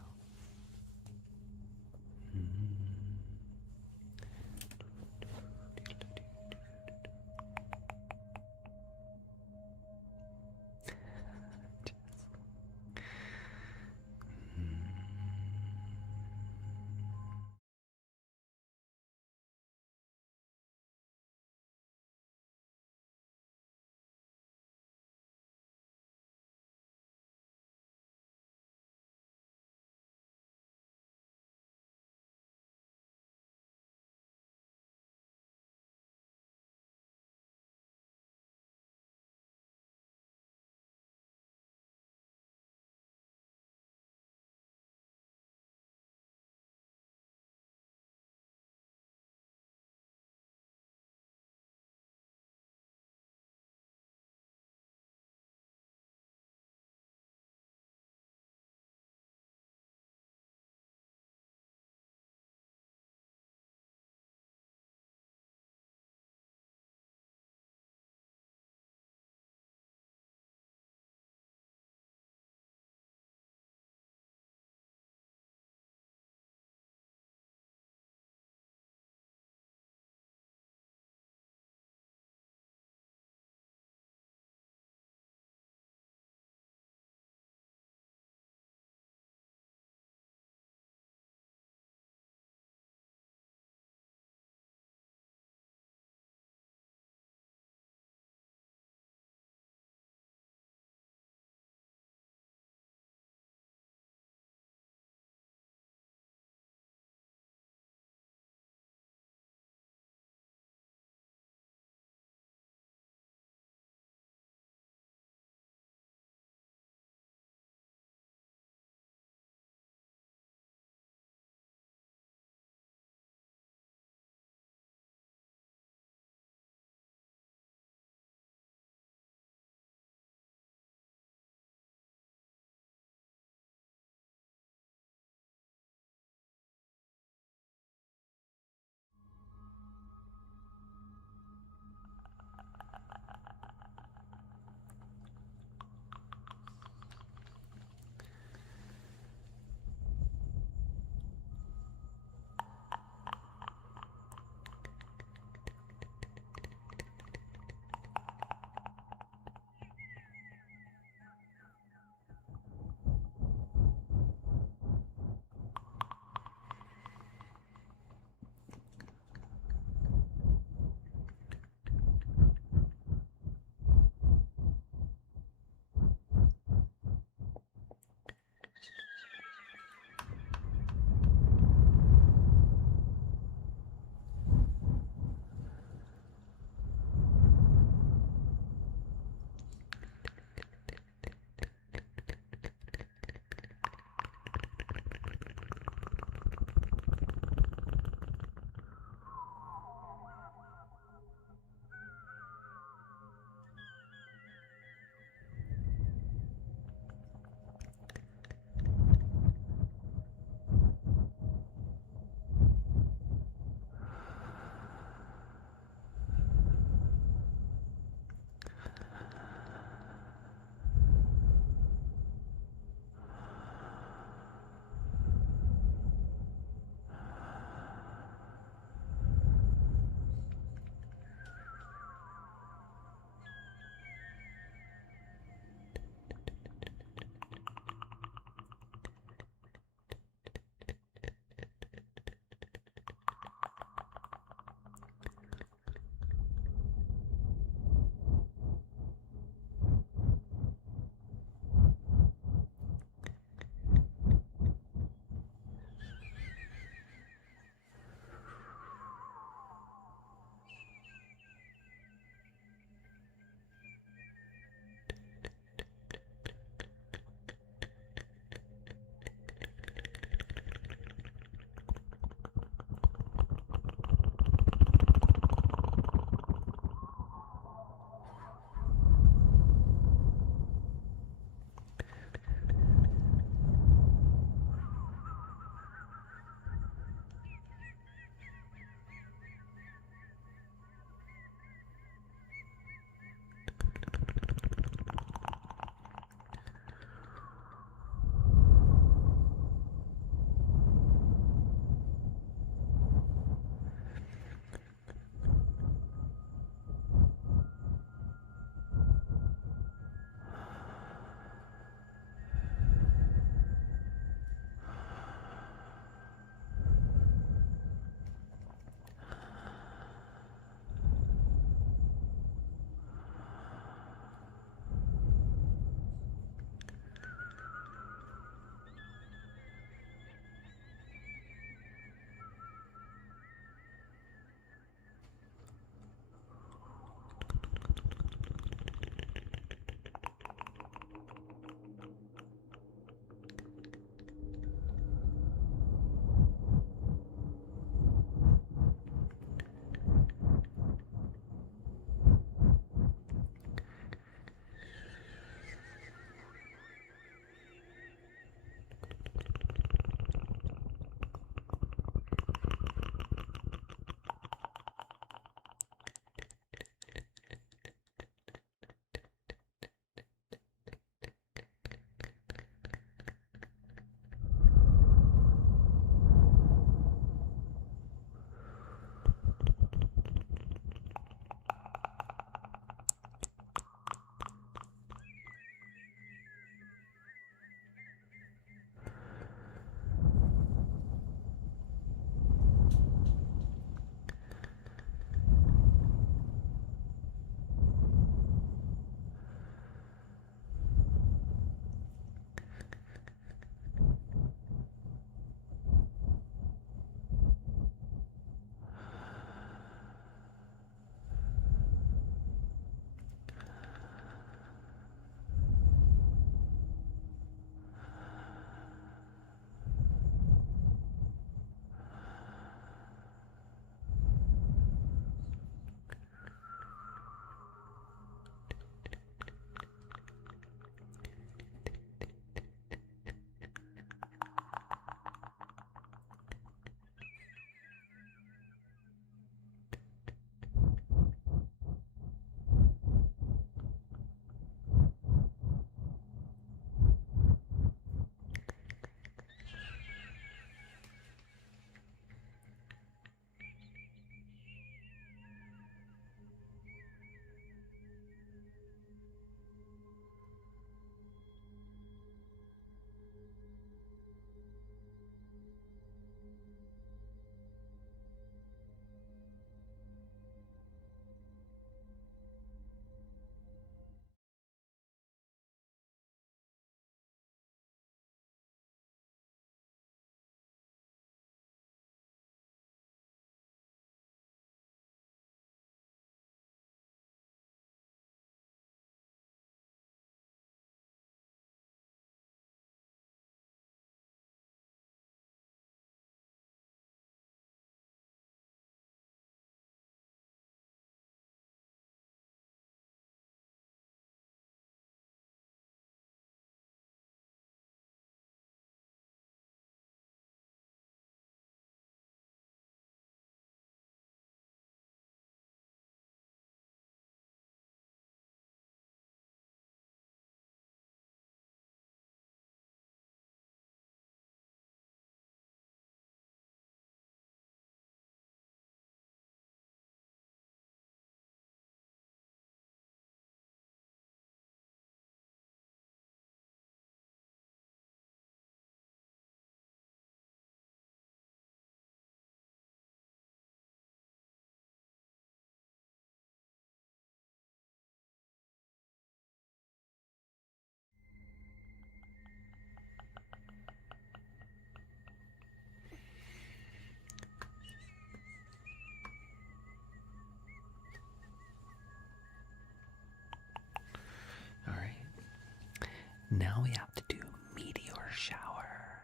Now we have to do meteor shower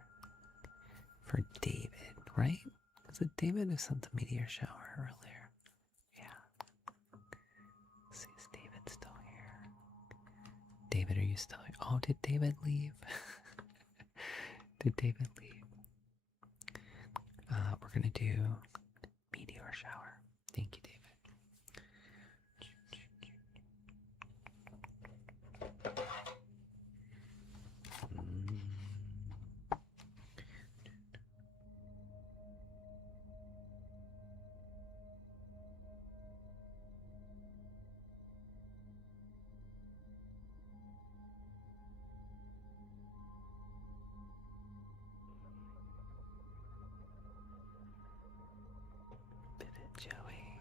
for David, right? Was it David who sent the meteor shower earlier? Yeah. Let's see, is David still here? David, are you still here? Oh, did David leave? Did David leave? We're gonna do meteor shower. Thank you, David. Joey.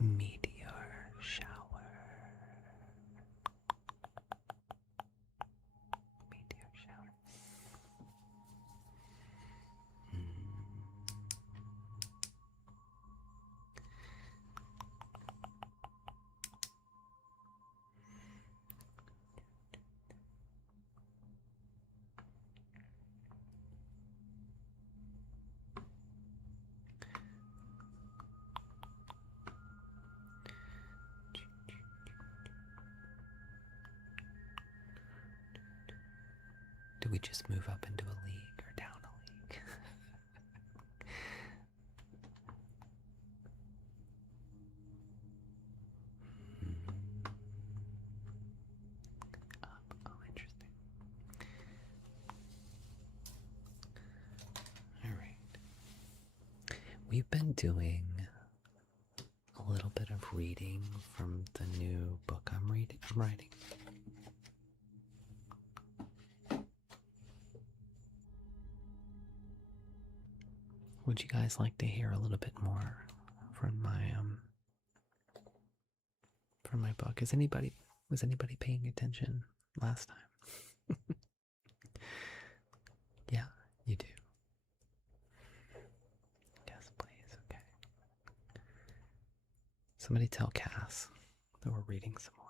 Meteor shower. Meteor shower. Do we just move up into a league or down a league? Oh, interesting. All right. We've been doing a little bit of reading from the new book I'm writing. Would you guys like to hear a little bit more from my book? Was anybody paying attention last time? Yeah, you do. Yes, please. Okay. Somebody tell Cass that we're reading some more.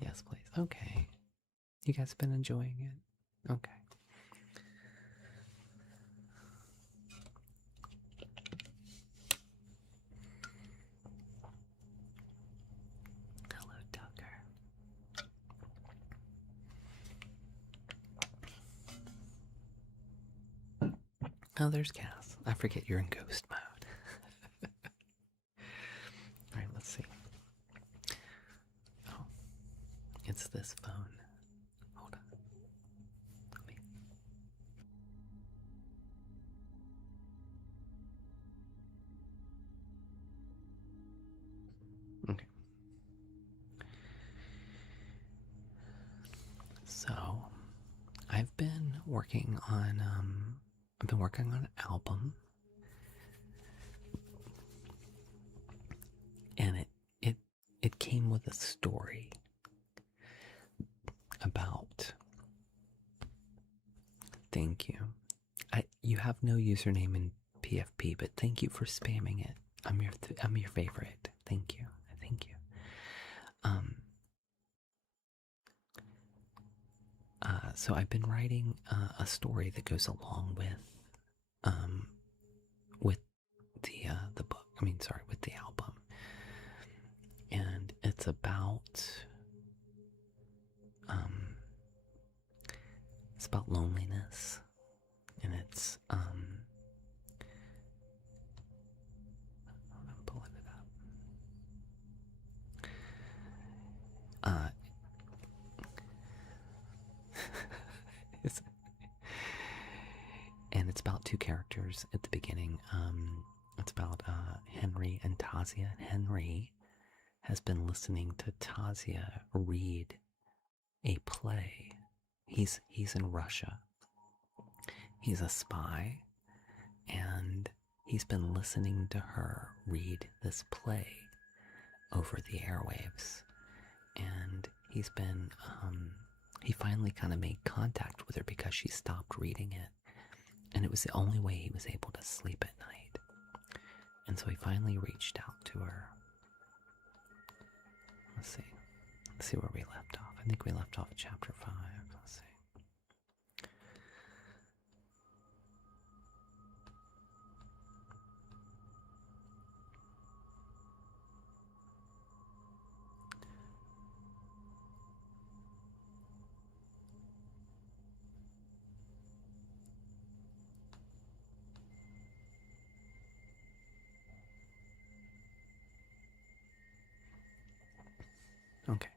Yes, please. Okay. You guys been enjoying it? Okay. Hello, Tucker. Oh, there's Cass. I forget you're in ghost mode. All right, let's see. Oh, it's this phone. Hold on. Okay. So, I've been working on an album, and it came with a story about. Thank you. You have no username in PFP, but thank you for spamming it. I'm your favorite. Thank you. Thank you. So I've been writing a story that goes along with the book. With the album, and it's about loneliness, and it's I'm pulling it up. And it's about two characters at the beginning. It's about Henry and Tasia. Henry has been listening to Tasia read a play. He's in Russia. He's a spy, and he's been listening to her read this play over the airwaves. And he's been he finally kind of made contact with her because she stopped reading it. And it was the only way he was able to sleep at night. And so he finally reached out to her. Let's see where we left off. I think we left off at chapter 5. Let's see. Okay.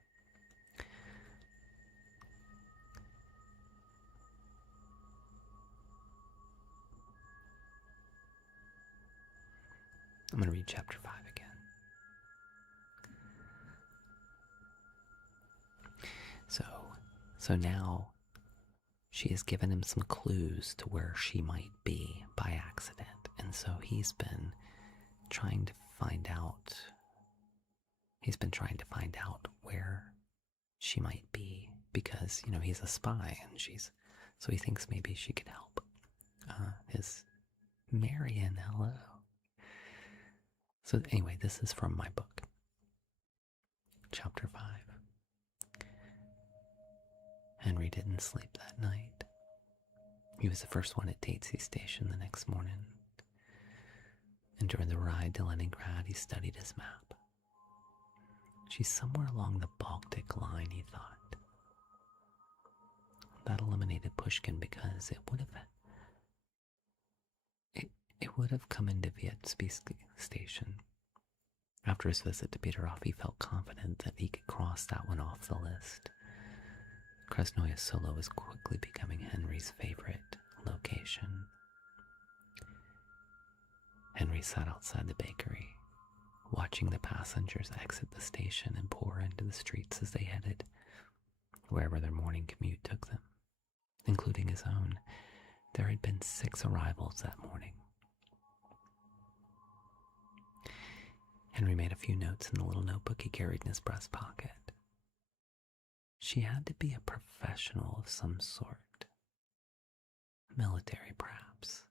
I'm going to read chapter 5 again. So now she has given him some clues to where she might be by accident. so he's been trying to find out where she might be, because, he's a spy, and so he thinks maybe she could help. His Marion, hello. So anyway, this is from my book, Chapter 5. Henry didn't sleep that night. He was the first one at Tatesy Station the next morning, and during the ride to Leningrad, he studied his map. She's somewhere along the Baltic line, he thought. That eliminated Pushkin, because it would have come into Vietzky Station. After his visit to Peterhof, he felt confident that he could cross that one off the list. Krasnoye Selo was quickly becoming Henry's favorite location. Henry sat outside the bakery, watching the passengers exit the station and pour into the streets as they headed wherever their morning commute took them, including his own. There had been 6 arrivals that morning. Henry made a few notes in the little notebook he carried in his breast pocket. She had to be a professional of some sort. Military, perhaps.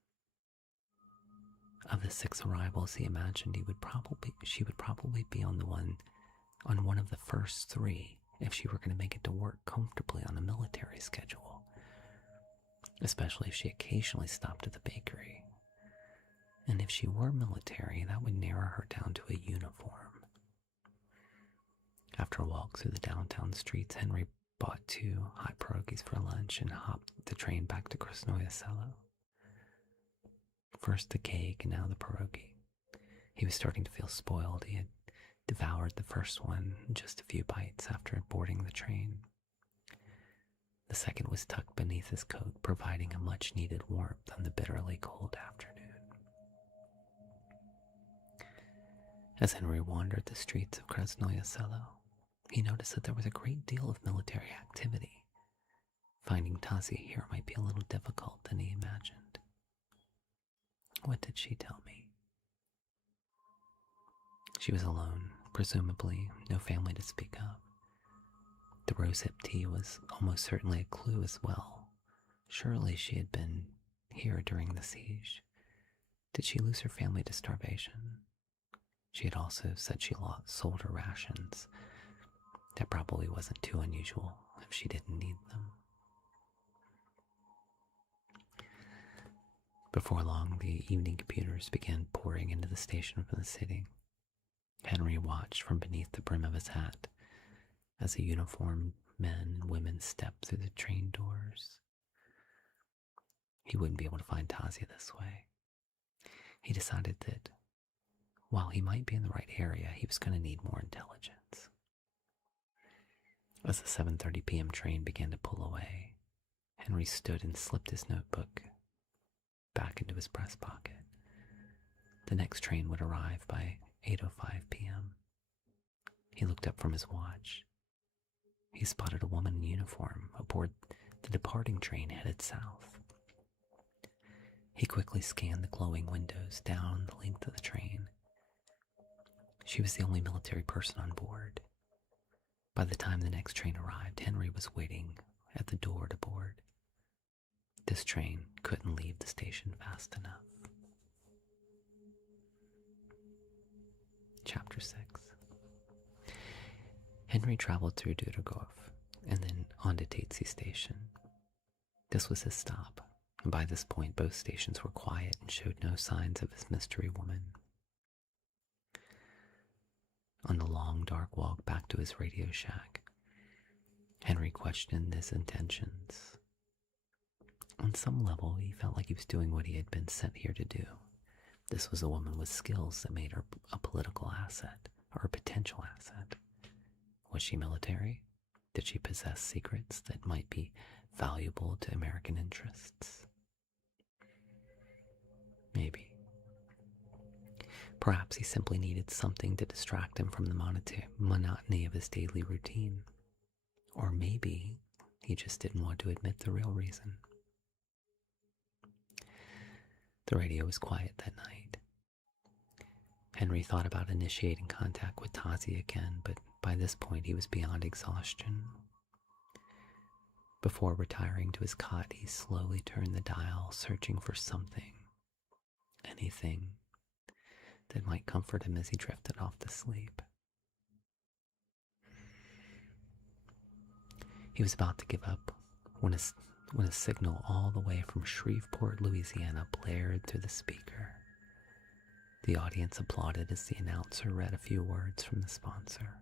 Of the 6 arrivals, he imagined she would probably be on one of the first 3 if she were going to make it to work comfortably on a military schedule, especially if she occasionally stopped at the bakery. And if she were military, that would narrow her down to a uniform. After a walk through the downtown streets, Henry bought 2 hot pierogies for lunch and hopped the train back to Krasnoye Selo. First the cake and now the pierogi. He was starting to feel spoiled. He had devoured the first one in just a few bites after boarding the train. The second was tucked beneath his coat, providing a much-needed warmth on the bitterly cold afternoon. As Henry wandered the streets of Krasnoye Selo, he noticed that there was a great deal of military activity. Finding Tasia here might be a little difficult than he imagined. What did she tell me? She was alone, presumably no family to speak of. The rosehip tea was almost certainly a clue as well. Surely she had been here during the siege. Did she lose her family to starvation? She had also said she sold her rations. That probably wasn't too unusual if she didn't need them. Before long, the evening computers began pouring into the station from the city. Henry watched from beneath the brim of his hat as the uniformed men and women stepped through the train doors. He wouldn't be able to find Tasia this way. He decided that while he might be in the right area, he was going to need more intelligence. As the 7:30 p.m. train began to pull away, Henry stood and slipped his notebook back into his breast pocket. The next train would arrive by 8:05 p.m. He looked up from his watch. He spotted a woman in uniform aboard the departing train headed south. He quickly scanned the glowing windows down the length of the train. She was the only military person on board. By the time the next train arrived, Henry was waiting at the door to board. This train couldn't leave the station fast enough. Chapter 6. Henry traveled through Dudagov and then on to Tatesy Station. This was his stop, and by this point both stations were quiet and showed no signs of his mystery woman. On the long, dark walk back to his radio shack, Henry questioned his intentions. On some level, he felt like he was doing what he had been sent here to do. This was a woman with skills that made her a political asset, or a potential asset. Was she military? Did she possess secrets that might be valuable to American interests? Maybe. Perhaps he simply needed something to distract him from the monotony of his daily routine. Or maybe he just didn't want to admit the real reason. The radio was quiet that night. Henry thought about initiating contact with Tazi again, but by this point he was beyond exhaustion. Before retiring to his cot, he slowly turned the dial, searching for something, anything, that might comfort him as he drifted off to sleep. He was about to give up when a signal all the way from Shreveport, Louisiana blared through the speaker. The audience applauded as the announcer read a few words from the sponsor.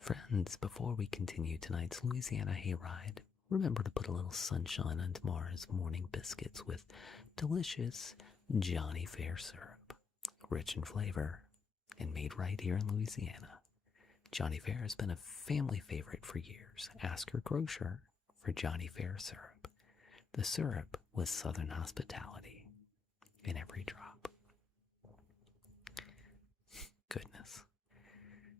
Friends, before we continue tonight's Louisiana hayride, remember to put a little sunshine on tomorrow's morning biscuits with delicious Johnny Fair syrup, rich in flavor and made right here in Louisiana. Johnny Fair has been a family favorite for years. Ask your grocer for Johnny Fair syrup. The syrup with Southern hospitality in every drop. Goodness.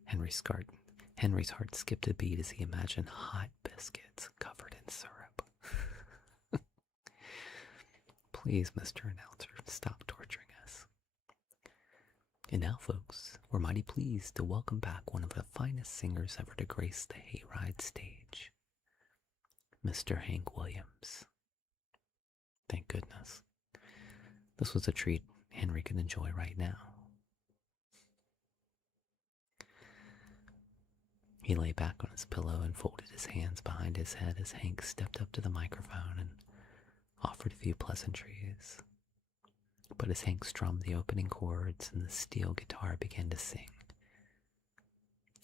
Henry's heart skipped a beat as he imagined hot biscuits covered in syrup. Please, Mr. Announcer, stop torturing us. And now, folks, we're mighty pleased to welcome back one of the finest singers ever to grace the hayride stage, Mr. Hank Williams. Thank goodness. This was a treat Henry could enjoy right now. He lay back on his pillow and folded his hands behind his head as Hank stepped up to the microphone and offered a few pleasantries. But as Hank strummed the opening chords and the steel guitar began to sing,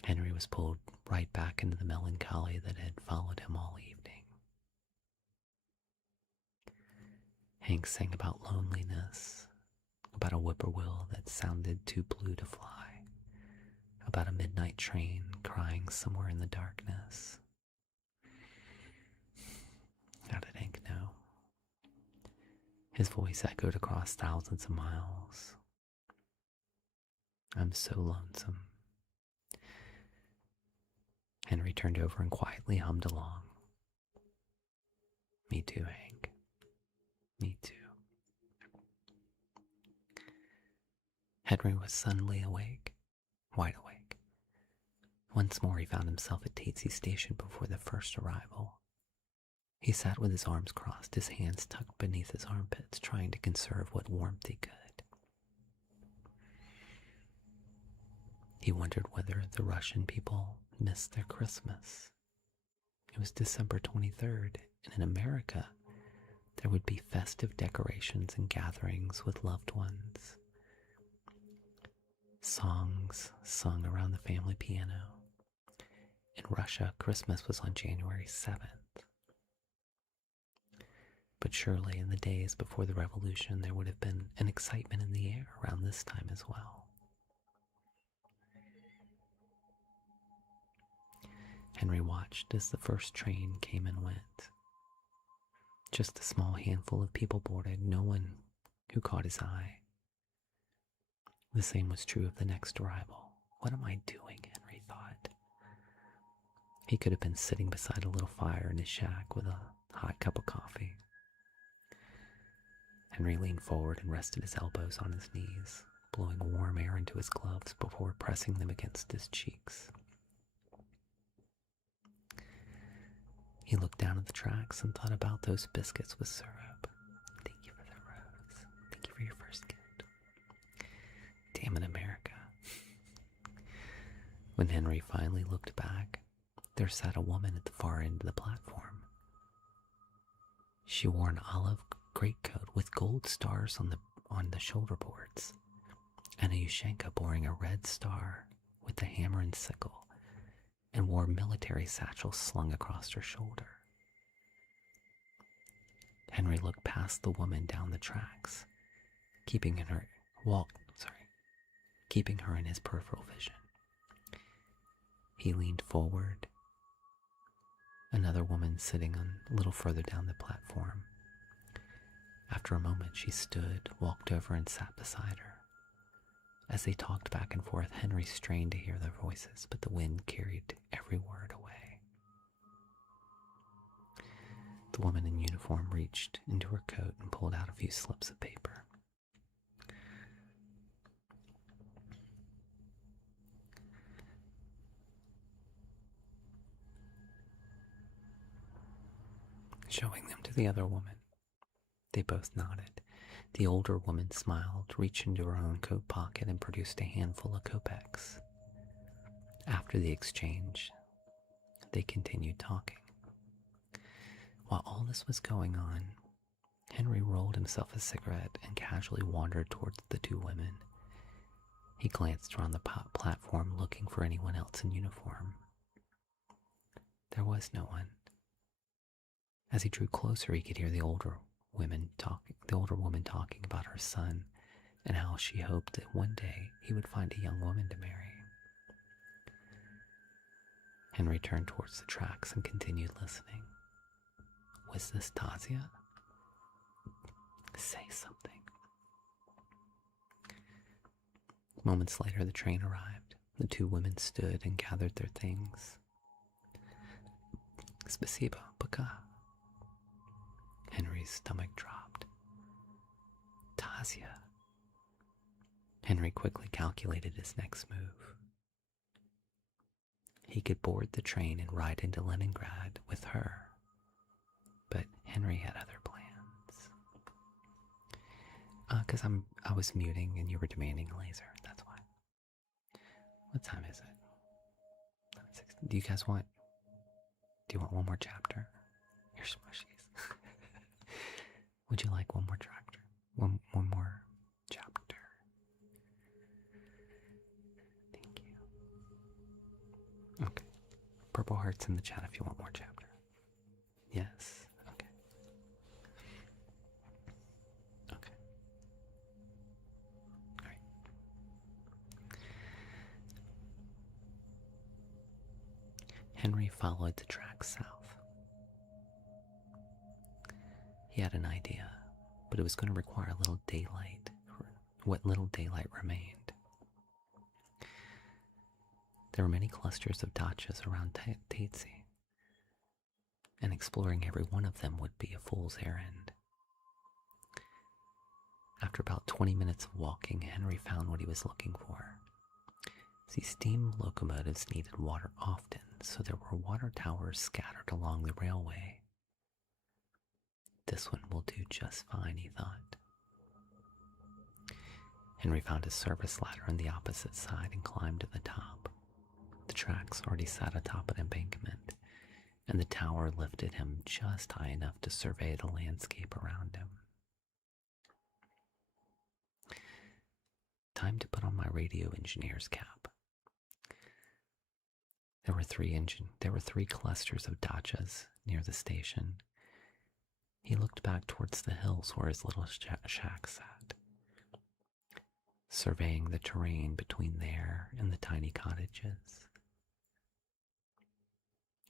Henry was pulled right back into the melancholy that had followed him all evening. Hank sang about loneliness, about a whippoorwill that sounded too blue to fly, about a midnight train crying somewhere in the darkness. How did Hank know? His voice echoed across thousands of miles. I'm so lonesome. Henry turned over and quietly hummed along. Me too, Hank. Me too. Henry was suddenly awake, wide awake. Once more he found himself at Tatesy Station before the first arrival. He sat with his arms crossed, his hands tucked beneath his armpits, trying to conserve what warmth he could. He wondered whether the Russian people missed their Christmas. It was December 23rd, and in America, there would be festive decorations and gatherings with loved ones. Songs sung around the family piano. In Russia, Christmas was on January 7th. But surely in the days before the revolution, there would have been an excitement in the air around this time as well. Henry watched as the first train came and went. Just a small handful of people boarded, no one who caught his eye. The same was true of the next arrival. What am I doing? Henry thought. He could have been sitting beside a little fire in his shack with a hot cup of coffee. Henry leaned forward and rested his elbows on his knees, blowing warm air into his gloves before pressing them against his cheeks. He looked down at the tracks and thought about those biscuits with syrup. Thank you for the rose. Thank you for your first gift. Damn it, America. When Henry finally looked back, there sat a woman at the far end of the platform. She wore an olive greatcoat with gold stars on the shoulder boards, and a Ushanka bearing a red star with the hammer and sickle, and wore military satchels slung across her shoulder. Henry looked past the woman down the tracks, keeping her in his peripheral vision. He leaned forward. Another woman sitting a little further down the platform. After a moment, she stood, walked over, and sat beside her. As they talked back and forth, Henry strained to hear their voices, but the wind carried every word away. The woman in uniform reached into her coat and pulled out a few slips of paper. Showing them to the other woman. They both nodded. The older woman smiled, reached into her own coat pocket, and produced a handful of kopecks. After the exchange, they continued talking. While all this was going on, Henry rolled himself a cigarette and casually wandered towards the two women. He glanced around the platform looking for anyone else in uniform. There was no one. As he drew closer, he could hear the older woman talking about her son and how she hoped that one day he would find a young woman to marry. Henry turned towards the tracks and continued listening. Was this Tasia? Say something. Moments later, the train arrived. The two women stood and gathered their things. Spasibo, пока. Henry's stomach dropped. Tasia. Henry quickly calculated his next move. He could board the train and ride into Leningrad with her. But Henry had other plans. Because I was muting and you were demanding a laser. That's why. What time is it? Do you want one more chapter? Your smushies. Would you like one more chapter? One more chapter. Thank you. Okay. Purple hearts in the chat if you want more chapter. Yes. Okay. Okay. All right. Henry followed the track south. He had an idea, but it was going to require a little daylight, or what little daylight remained. There were many clusters of dachas around Tatsi, and exploring every one of them would be a fool's errand. After about 20 minutes of walking, Henry found what he was looking for. See, steam locomotives needed water often, so there were water towers scattered along the railway. This one will do just fine, he thought. Henry found a service ladder on the opposite side and climbed to the top. The tracks already sat atop an embankment, and the tower lifted him just high enough to survey the landscape around him. Time to put on my radio engineer's cap. There were three clusters of dachas near the station. He looked back towards the hills where his little shack sat, surveying the terrain between there and the tiny cottages.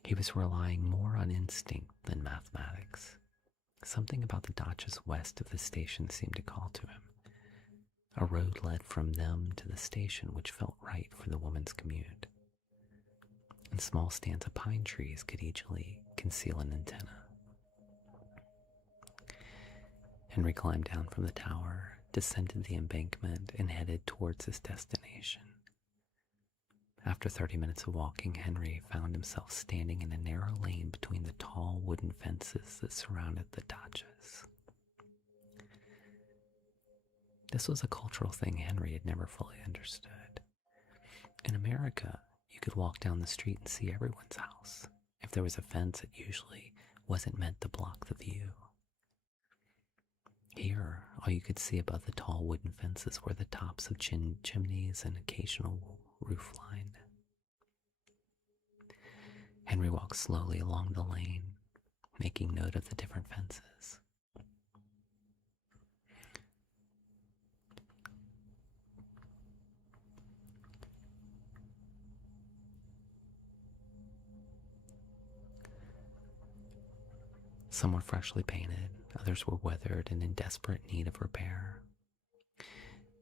He was relying more on instinct than mathematics. Something about the dachas west of the station seemed to call to him. A road led from them to the station, which felt right for the woman's commute. And small stands of pine trees could easily conceal an antenna. Henry climbed down from the tower, descended the embankment, and headed towards his destination. After 30 minutes of walking, Henry found himself standing in a narrow lane between the tall wooden fences that surrounded the dachas. This was a cultural thing Henry had never fully understood. In America, you could walk down the street and see everyone's house. If there was a fence, it usually wasn't meant to block the view. Here, all you could see above the tall wooden fences were the tops of chimneys and occasional roof line. Henry walked slowly along the lane, making note of the different fences. Some were freshly painted, others were weathered and in desperate need of repair.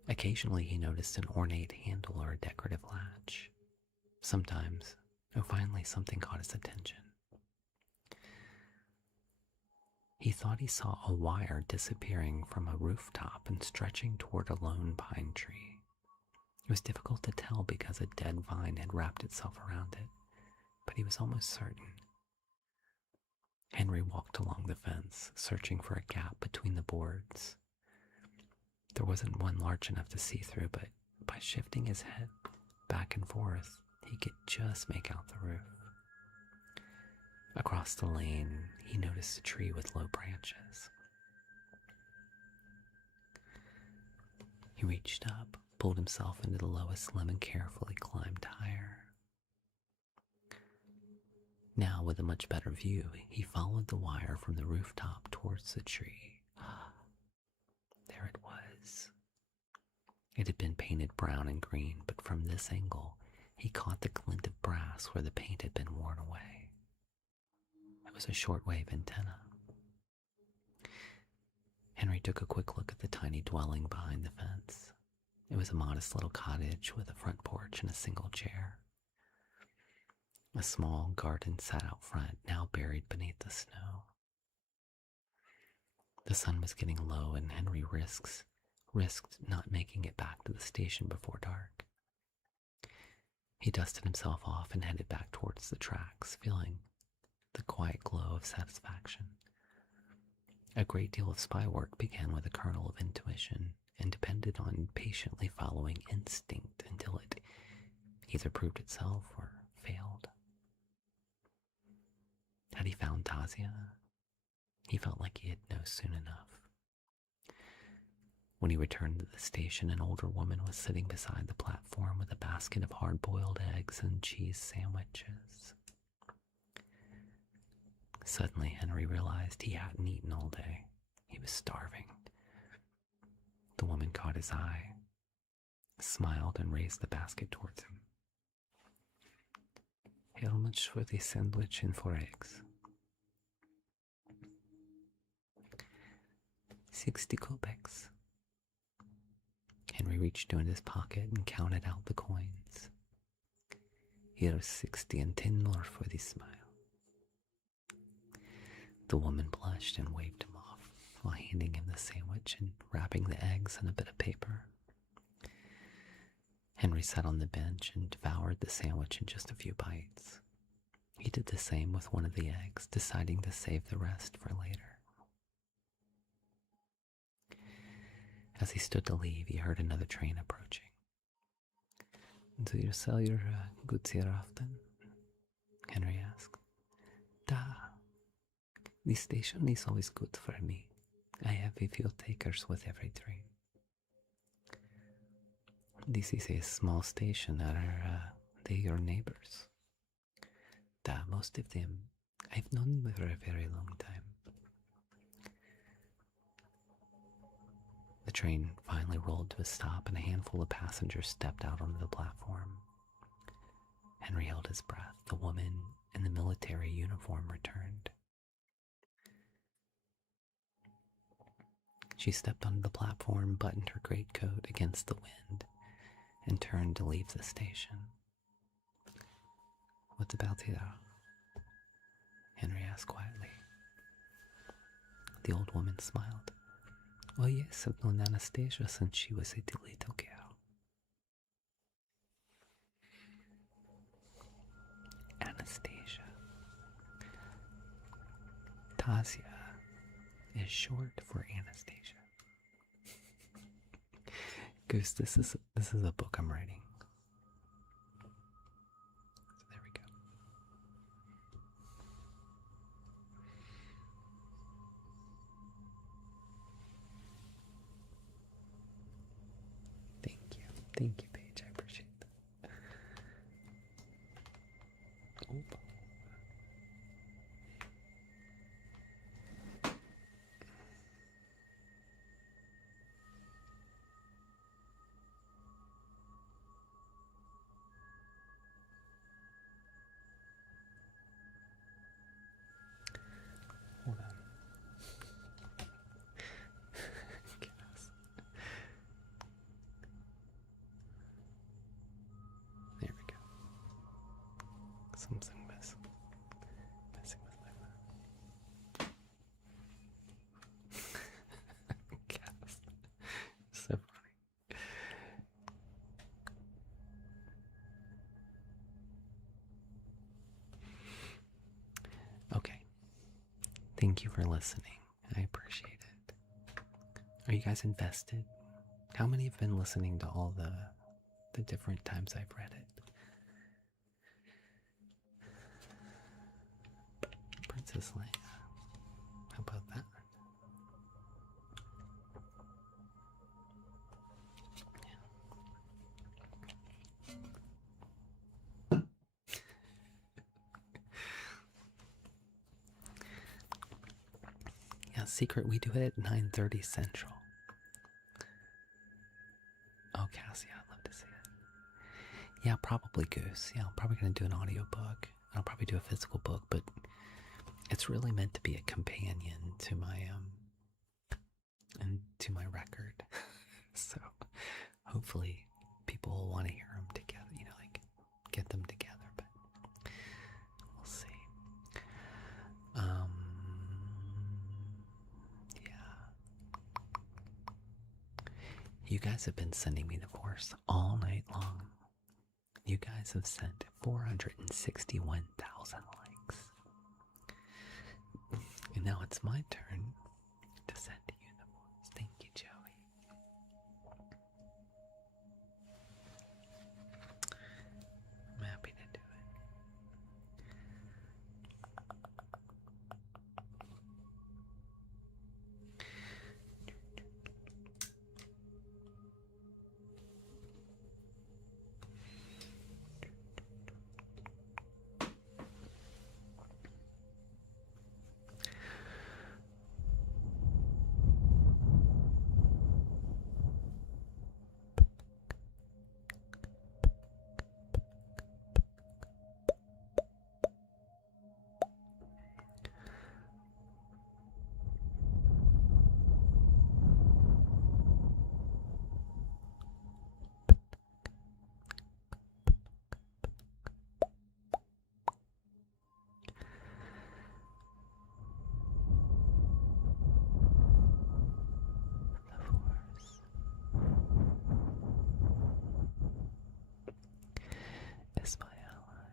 Occasionally he noticed an ornate handle or a decorative latch. Sometimes, finally something caught his attention. He thought he saw a wire disappearing from a rooftop and stretching toward a lone pine tree. It was difficult to tell because a dead vine had wrapped itself around it, but he was almost certain. Henry walked along the fence, searching for a gap between the boards. There wasn't one large enough to see through, but by shifting his head back and forth, he could just make out the roof. Across the lane, he noticed a tree with low branches. He reached up, pulled himself into the lowest limb, and carefully climbed higher. Now, with a much better view, he followed the wire from the rooftop towards the tree. There it was. It had been painted brown and green, but from this angle, he caught the glint of brass where the paint had been worn away. It was a shortwave antenna. Henry took a quick look at the tiny dwelling behind the fence. It was a modest little cottage with a front porch and a single chair. A small garden sat out front, now buried beneath the snow. The sun was getting low, and Henry risked not making it back to the station before dark. He dusted himself off and headed back towards the tracks, feeling the quiet glow of satisfaction. A great deal of spy work began with a kernel of intuition and depended on patiently following instinct until it either proved itself or failed. Had he found Tasia? He felt like he'd know soon enough. When he returned to the station, an older woman was sitting beside the platform with a basket of hard-boiled eggs and cheese sandwiches. Suddenly, Henry realized he hadn't eaten all day. He was starving. The woman caught his eye, smiled, and raised the basket towards him. How much for the sandwich and 4 eggs? 60 kopecks. Henry reached into his pocket and counted out the coins. Here's 60 and 10 more for the smile. The woman blushed and waved him off while handing him the sandwich and wrapping the eggs in a bit of paper. Henry sat on the bench and devoured the sandwich in just a few bites. He did the same with one of the eggs, deciding to save the rest for later. As he stood to leave, he heard another train approaching. Do you sell your goods here often? Henry asked. Da. The station is always good for me. I have a few takers with every train. This is a small station. Are they your neighbors? Da, most of them. I've known them for a very long time. The train finally rolled to a stop and a handful of passengers stepped out onto the platform. Henry held his breath. The woman in the military uniform returned. She stepped onto the platform, buttoned her greatcoat against the wind, and turned to leave the station. What about here? Henry asked quietly. The old woman smiled. Oh yes, I've known Anastasia since she was a little girl. Anastasia. Tasia is short for Anastasia. Goose, this is a book I'm writing. So there we go. Thank you, Paige. I appreciate that. Oop. Hold on. Goodness. There we go. Something messing with my phone. Thank you for listening. I appreciate it. Are you guys invested? How many have been listening to all the different times I've read it? Princess Leia. How about that? Yeah, Secret, we do it at 9:30 Central. Oh, Cassie, I'd love to see it. Yeah, probably Goose. Yeah, I'm probably going to do an audiobook. I'll probably do a physical book, but it's really meant to be a companion to my record. So hopefully people will want to hear them together, like get them together, but we'll see. Yeah. You guys have been sending me divorce all night long. You guys have sent 461,000 likes. And now it's my turn to send you divorce. Thank you, Joey. I'm happy to do it. Is my ally.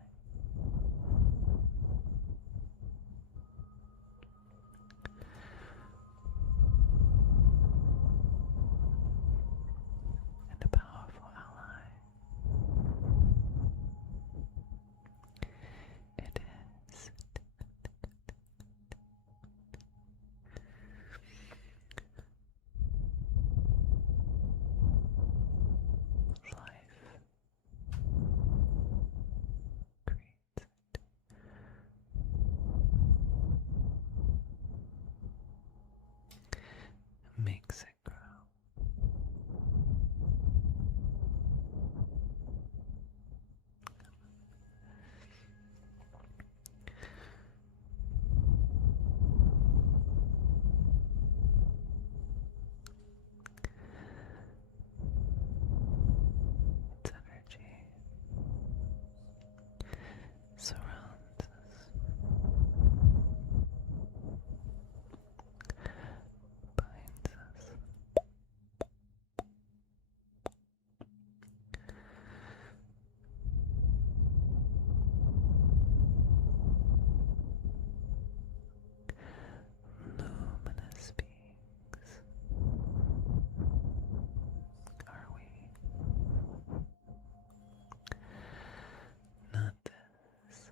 And a powerful ally. It is. Life creates it. Makes it grow. Its energy surrounds us, binds us. Luminous beings are we? Not this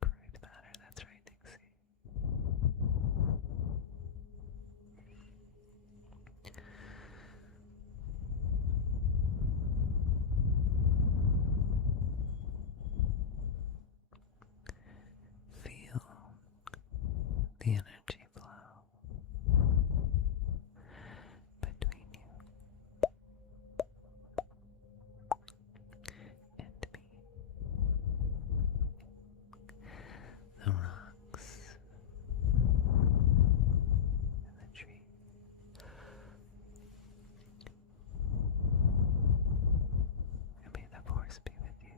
great matter. That's right, Dixie. Feel the energy flow between you and me. The rocks and the tree. And may the force be with you.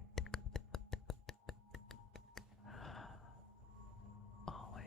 Always.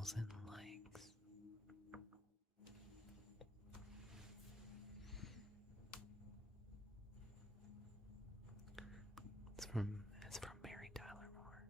likes. It's from Mary Tyler Moore.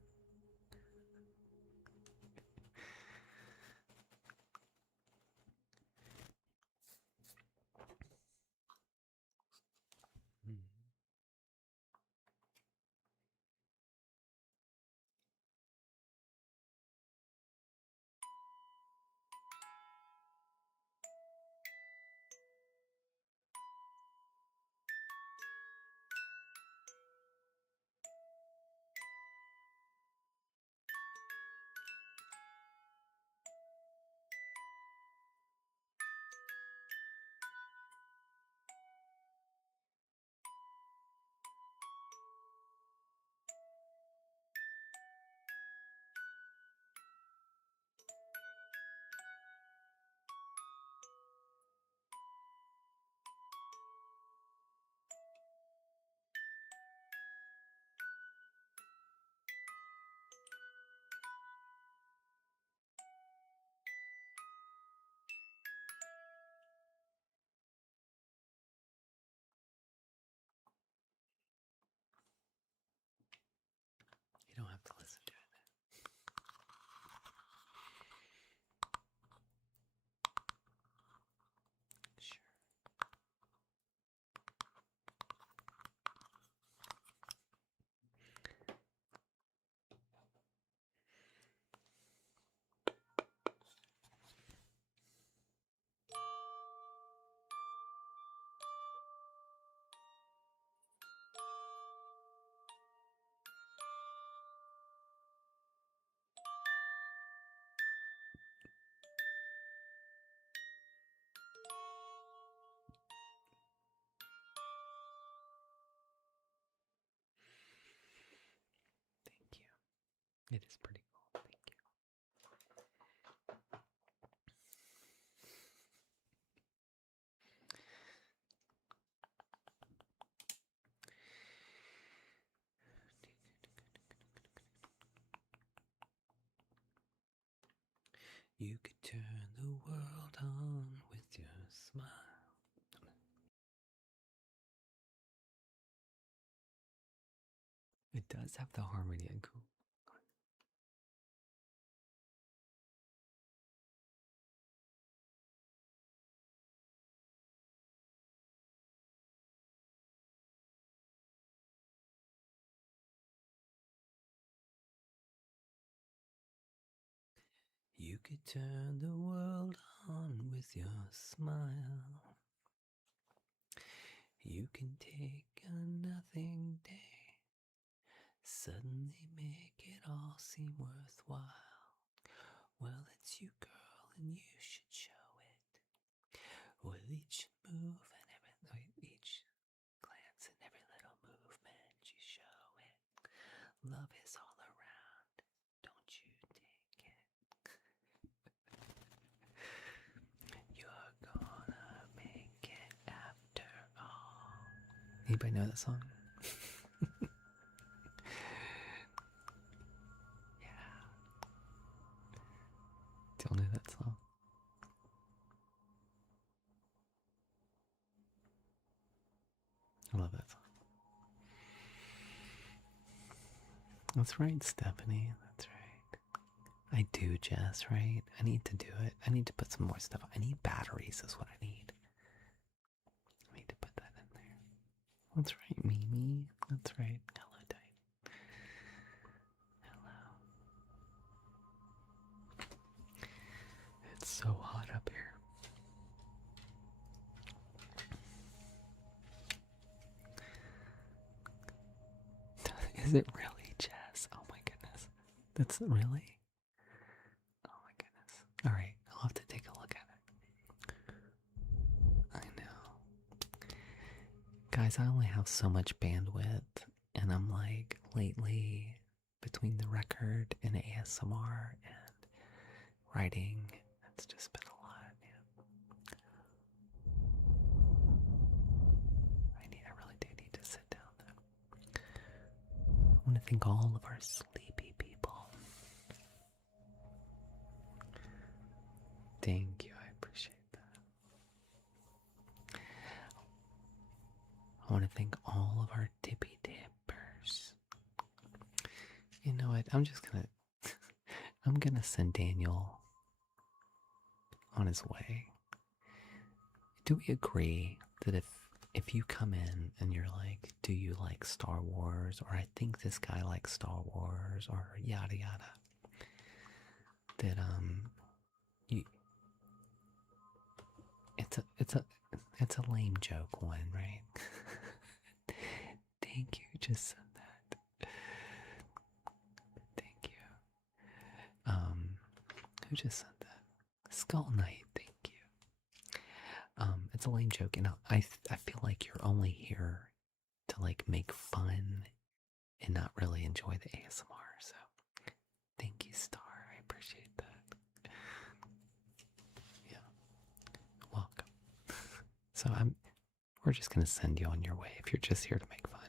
You don't have to listen to it. Sure. Thank you. It is pretty cool. Thank you. You could turn the world on with your smile. It does have the harmony and cool. You could turn the world on with your smile. You can take a nothing day, suddenly make it all seem worthwhile. Well, it's you, girl, and you should show it. With each move and each glance and every little movement, you show it. Love is all around, don't you take it? You're gonna make it after all. Anybody know that song? Yeah. Don't know that song. I love that song. That's right, Stephanie. That's right. I do, Jess, right? I need to do it. I need to put some more stuff. I need batteries is what I need. I need to put that in there. That's right, Mimi. That's right. Hello, Diane. Hello. It's so hot up here. Is it really, Jess? Oh my goodness. That's really? Oh my goodness. Alright, I'll have to take a look at it. I know. Guys, I only have so much bandwidth, and I'm like, lately, between the record and ASMR and writing, it's just been a lot. Yeah. I really do need to sit down though. I want to thank all of our sleepy people. Thank you. I appreciate that. I want to thank all of our tippy tippers. You know what? I'm gonna send Daniel on his way. Do we agree that if you come in and you're like, do you like Star Wars, or I think this guy likes Star Wars, or yada yada, that you it's a lame joke one, right? Thank you, just said that. Thank you. Who just said that? Skull Knight, thank you. It's a lame joke, and I feel like you're only here to like make fun and not really enjoy the ASMR. So, thank you, Star. I appreciate that. Yeah, welcome. So we're just gonna send you on your way if you're just here to make fun.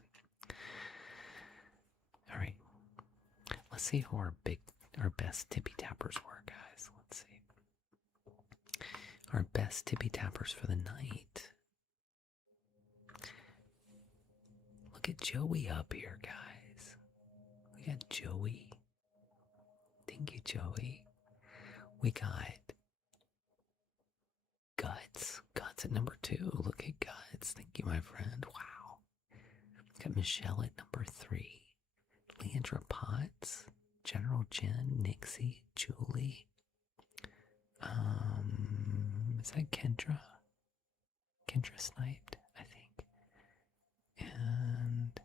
All right, let's see who our best tippy tappers were, guys. Let's see. Our best tippy tappers for the night. Look at Joey up here, guys. We got Joey. Thank you, Joey. We got Guts. Guts at number 2. Look at Guts. Thank you, my friend. Wow. We got Michelle at number 3. Leandra Potts. General Jen. Nixie. Julie. Is that Kendra? Kendra sniped, I think. And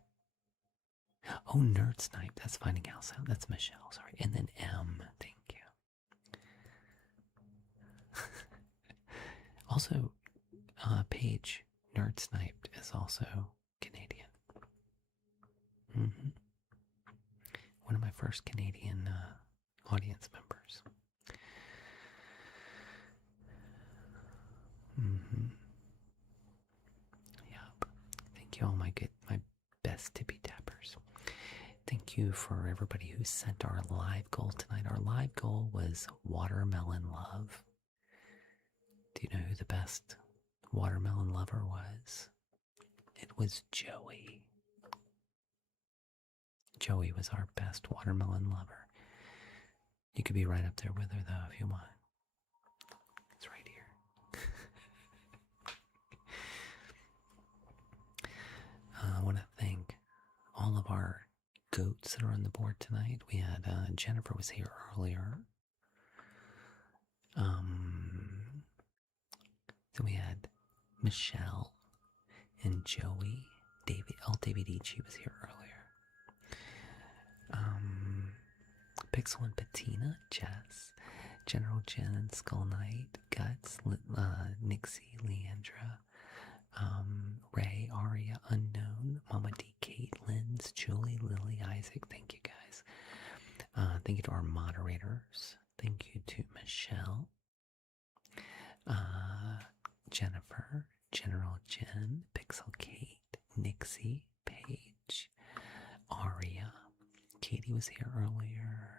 Nerd Snipe. That's Finding House Sound. That's Michelle, sorry. And then M. Thank you. Also, Paige, Nerd Sniped, is also Canadian. One of my first Canadian audience members. Yep. Thank you, all my best tippy tappers. Thank you for everybody who sent our live goal tonight. Our live goal was Watermelon Love. Do you know who the best watermelon lover was? It was Joey. Joey was our best watermelon lover. You could be right up there with her, though, if you want. It's right here. I want to thank all of our goats that are on the board tonight. We had Jennifer was here earlier. Then we had Michelle and Joey. David Ichi was here earlier. Pixel and Patina, Jess, General Jen, Skull Knight, Guts, Nixie, Leandra, Ray, Aria, Unknown, Mama D, Kate, Linz, Julie, Lily, Isaac. Thank you, guys. Thank you to our moderators. Thank you to Michelle, Jennifer, General Jen, Pixel Kate, Nixie, Paige, Aria. Katie was here earlier.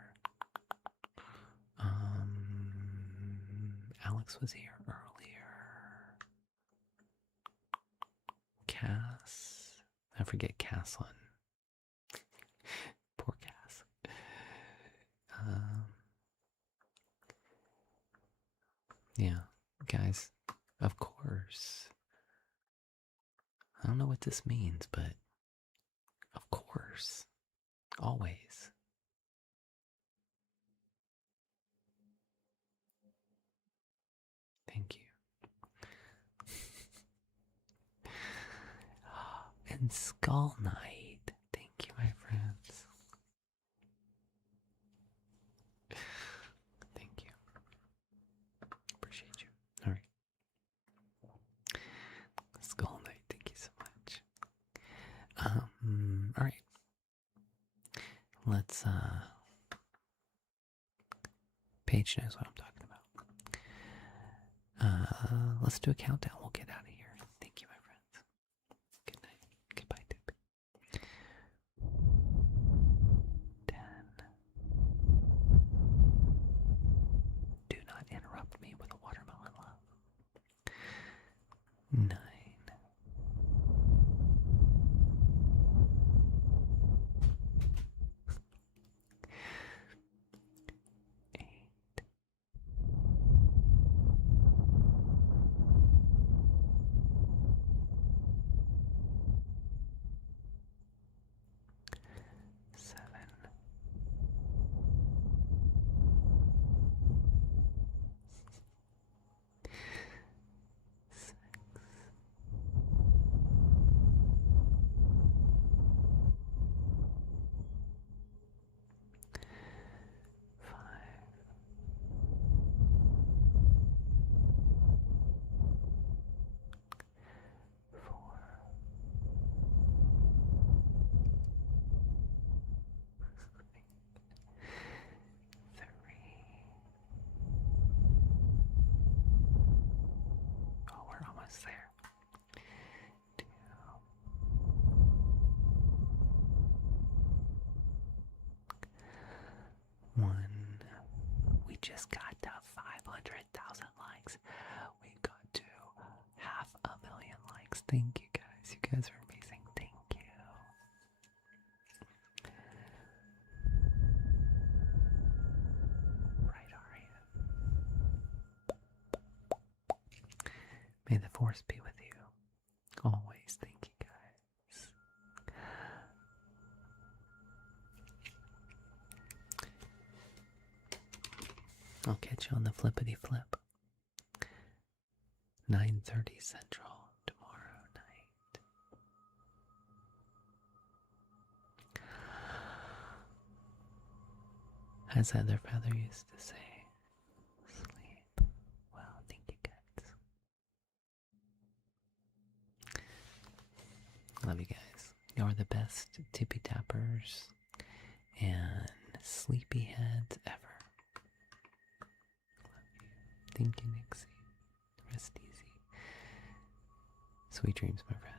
Alex was here earlier. Cass. I forget Cass on. Poor Cass. Yeah, guys, of course. I don't know what this means, but of course. Always. Thank you. And Skull Knight. Thank you, my friends. Thank you. Appreciate you. All right. Skull Knight, thank you so much. All right. Let's, Paige knows what I'm talking about. Let's do a countdown. We'll get out of here. Thank you, my friends. Good night. Goodbye, Tip. 10. Do not interrupt me with a water. We just got to 500,000 likes. We got to 500,000 likes. Thank you guys. You guys are amazing. Thank you. Right, Aria. May the force be with you. Always. Thank you guys. I'll catch you on the flippity flip. 9:30 Central tomorrow night. As Heather Feather used to say, sleep well. Thank you guys. Love you guys. You're the best tippy tappers and sleepy heads ever. Thank you, Nixie. Rest easy. Sweet dreams, my friend.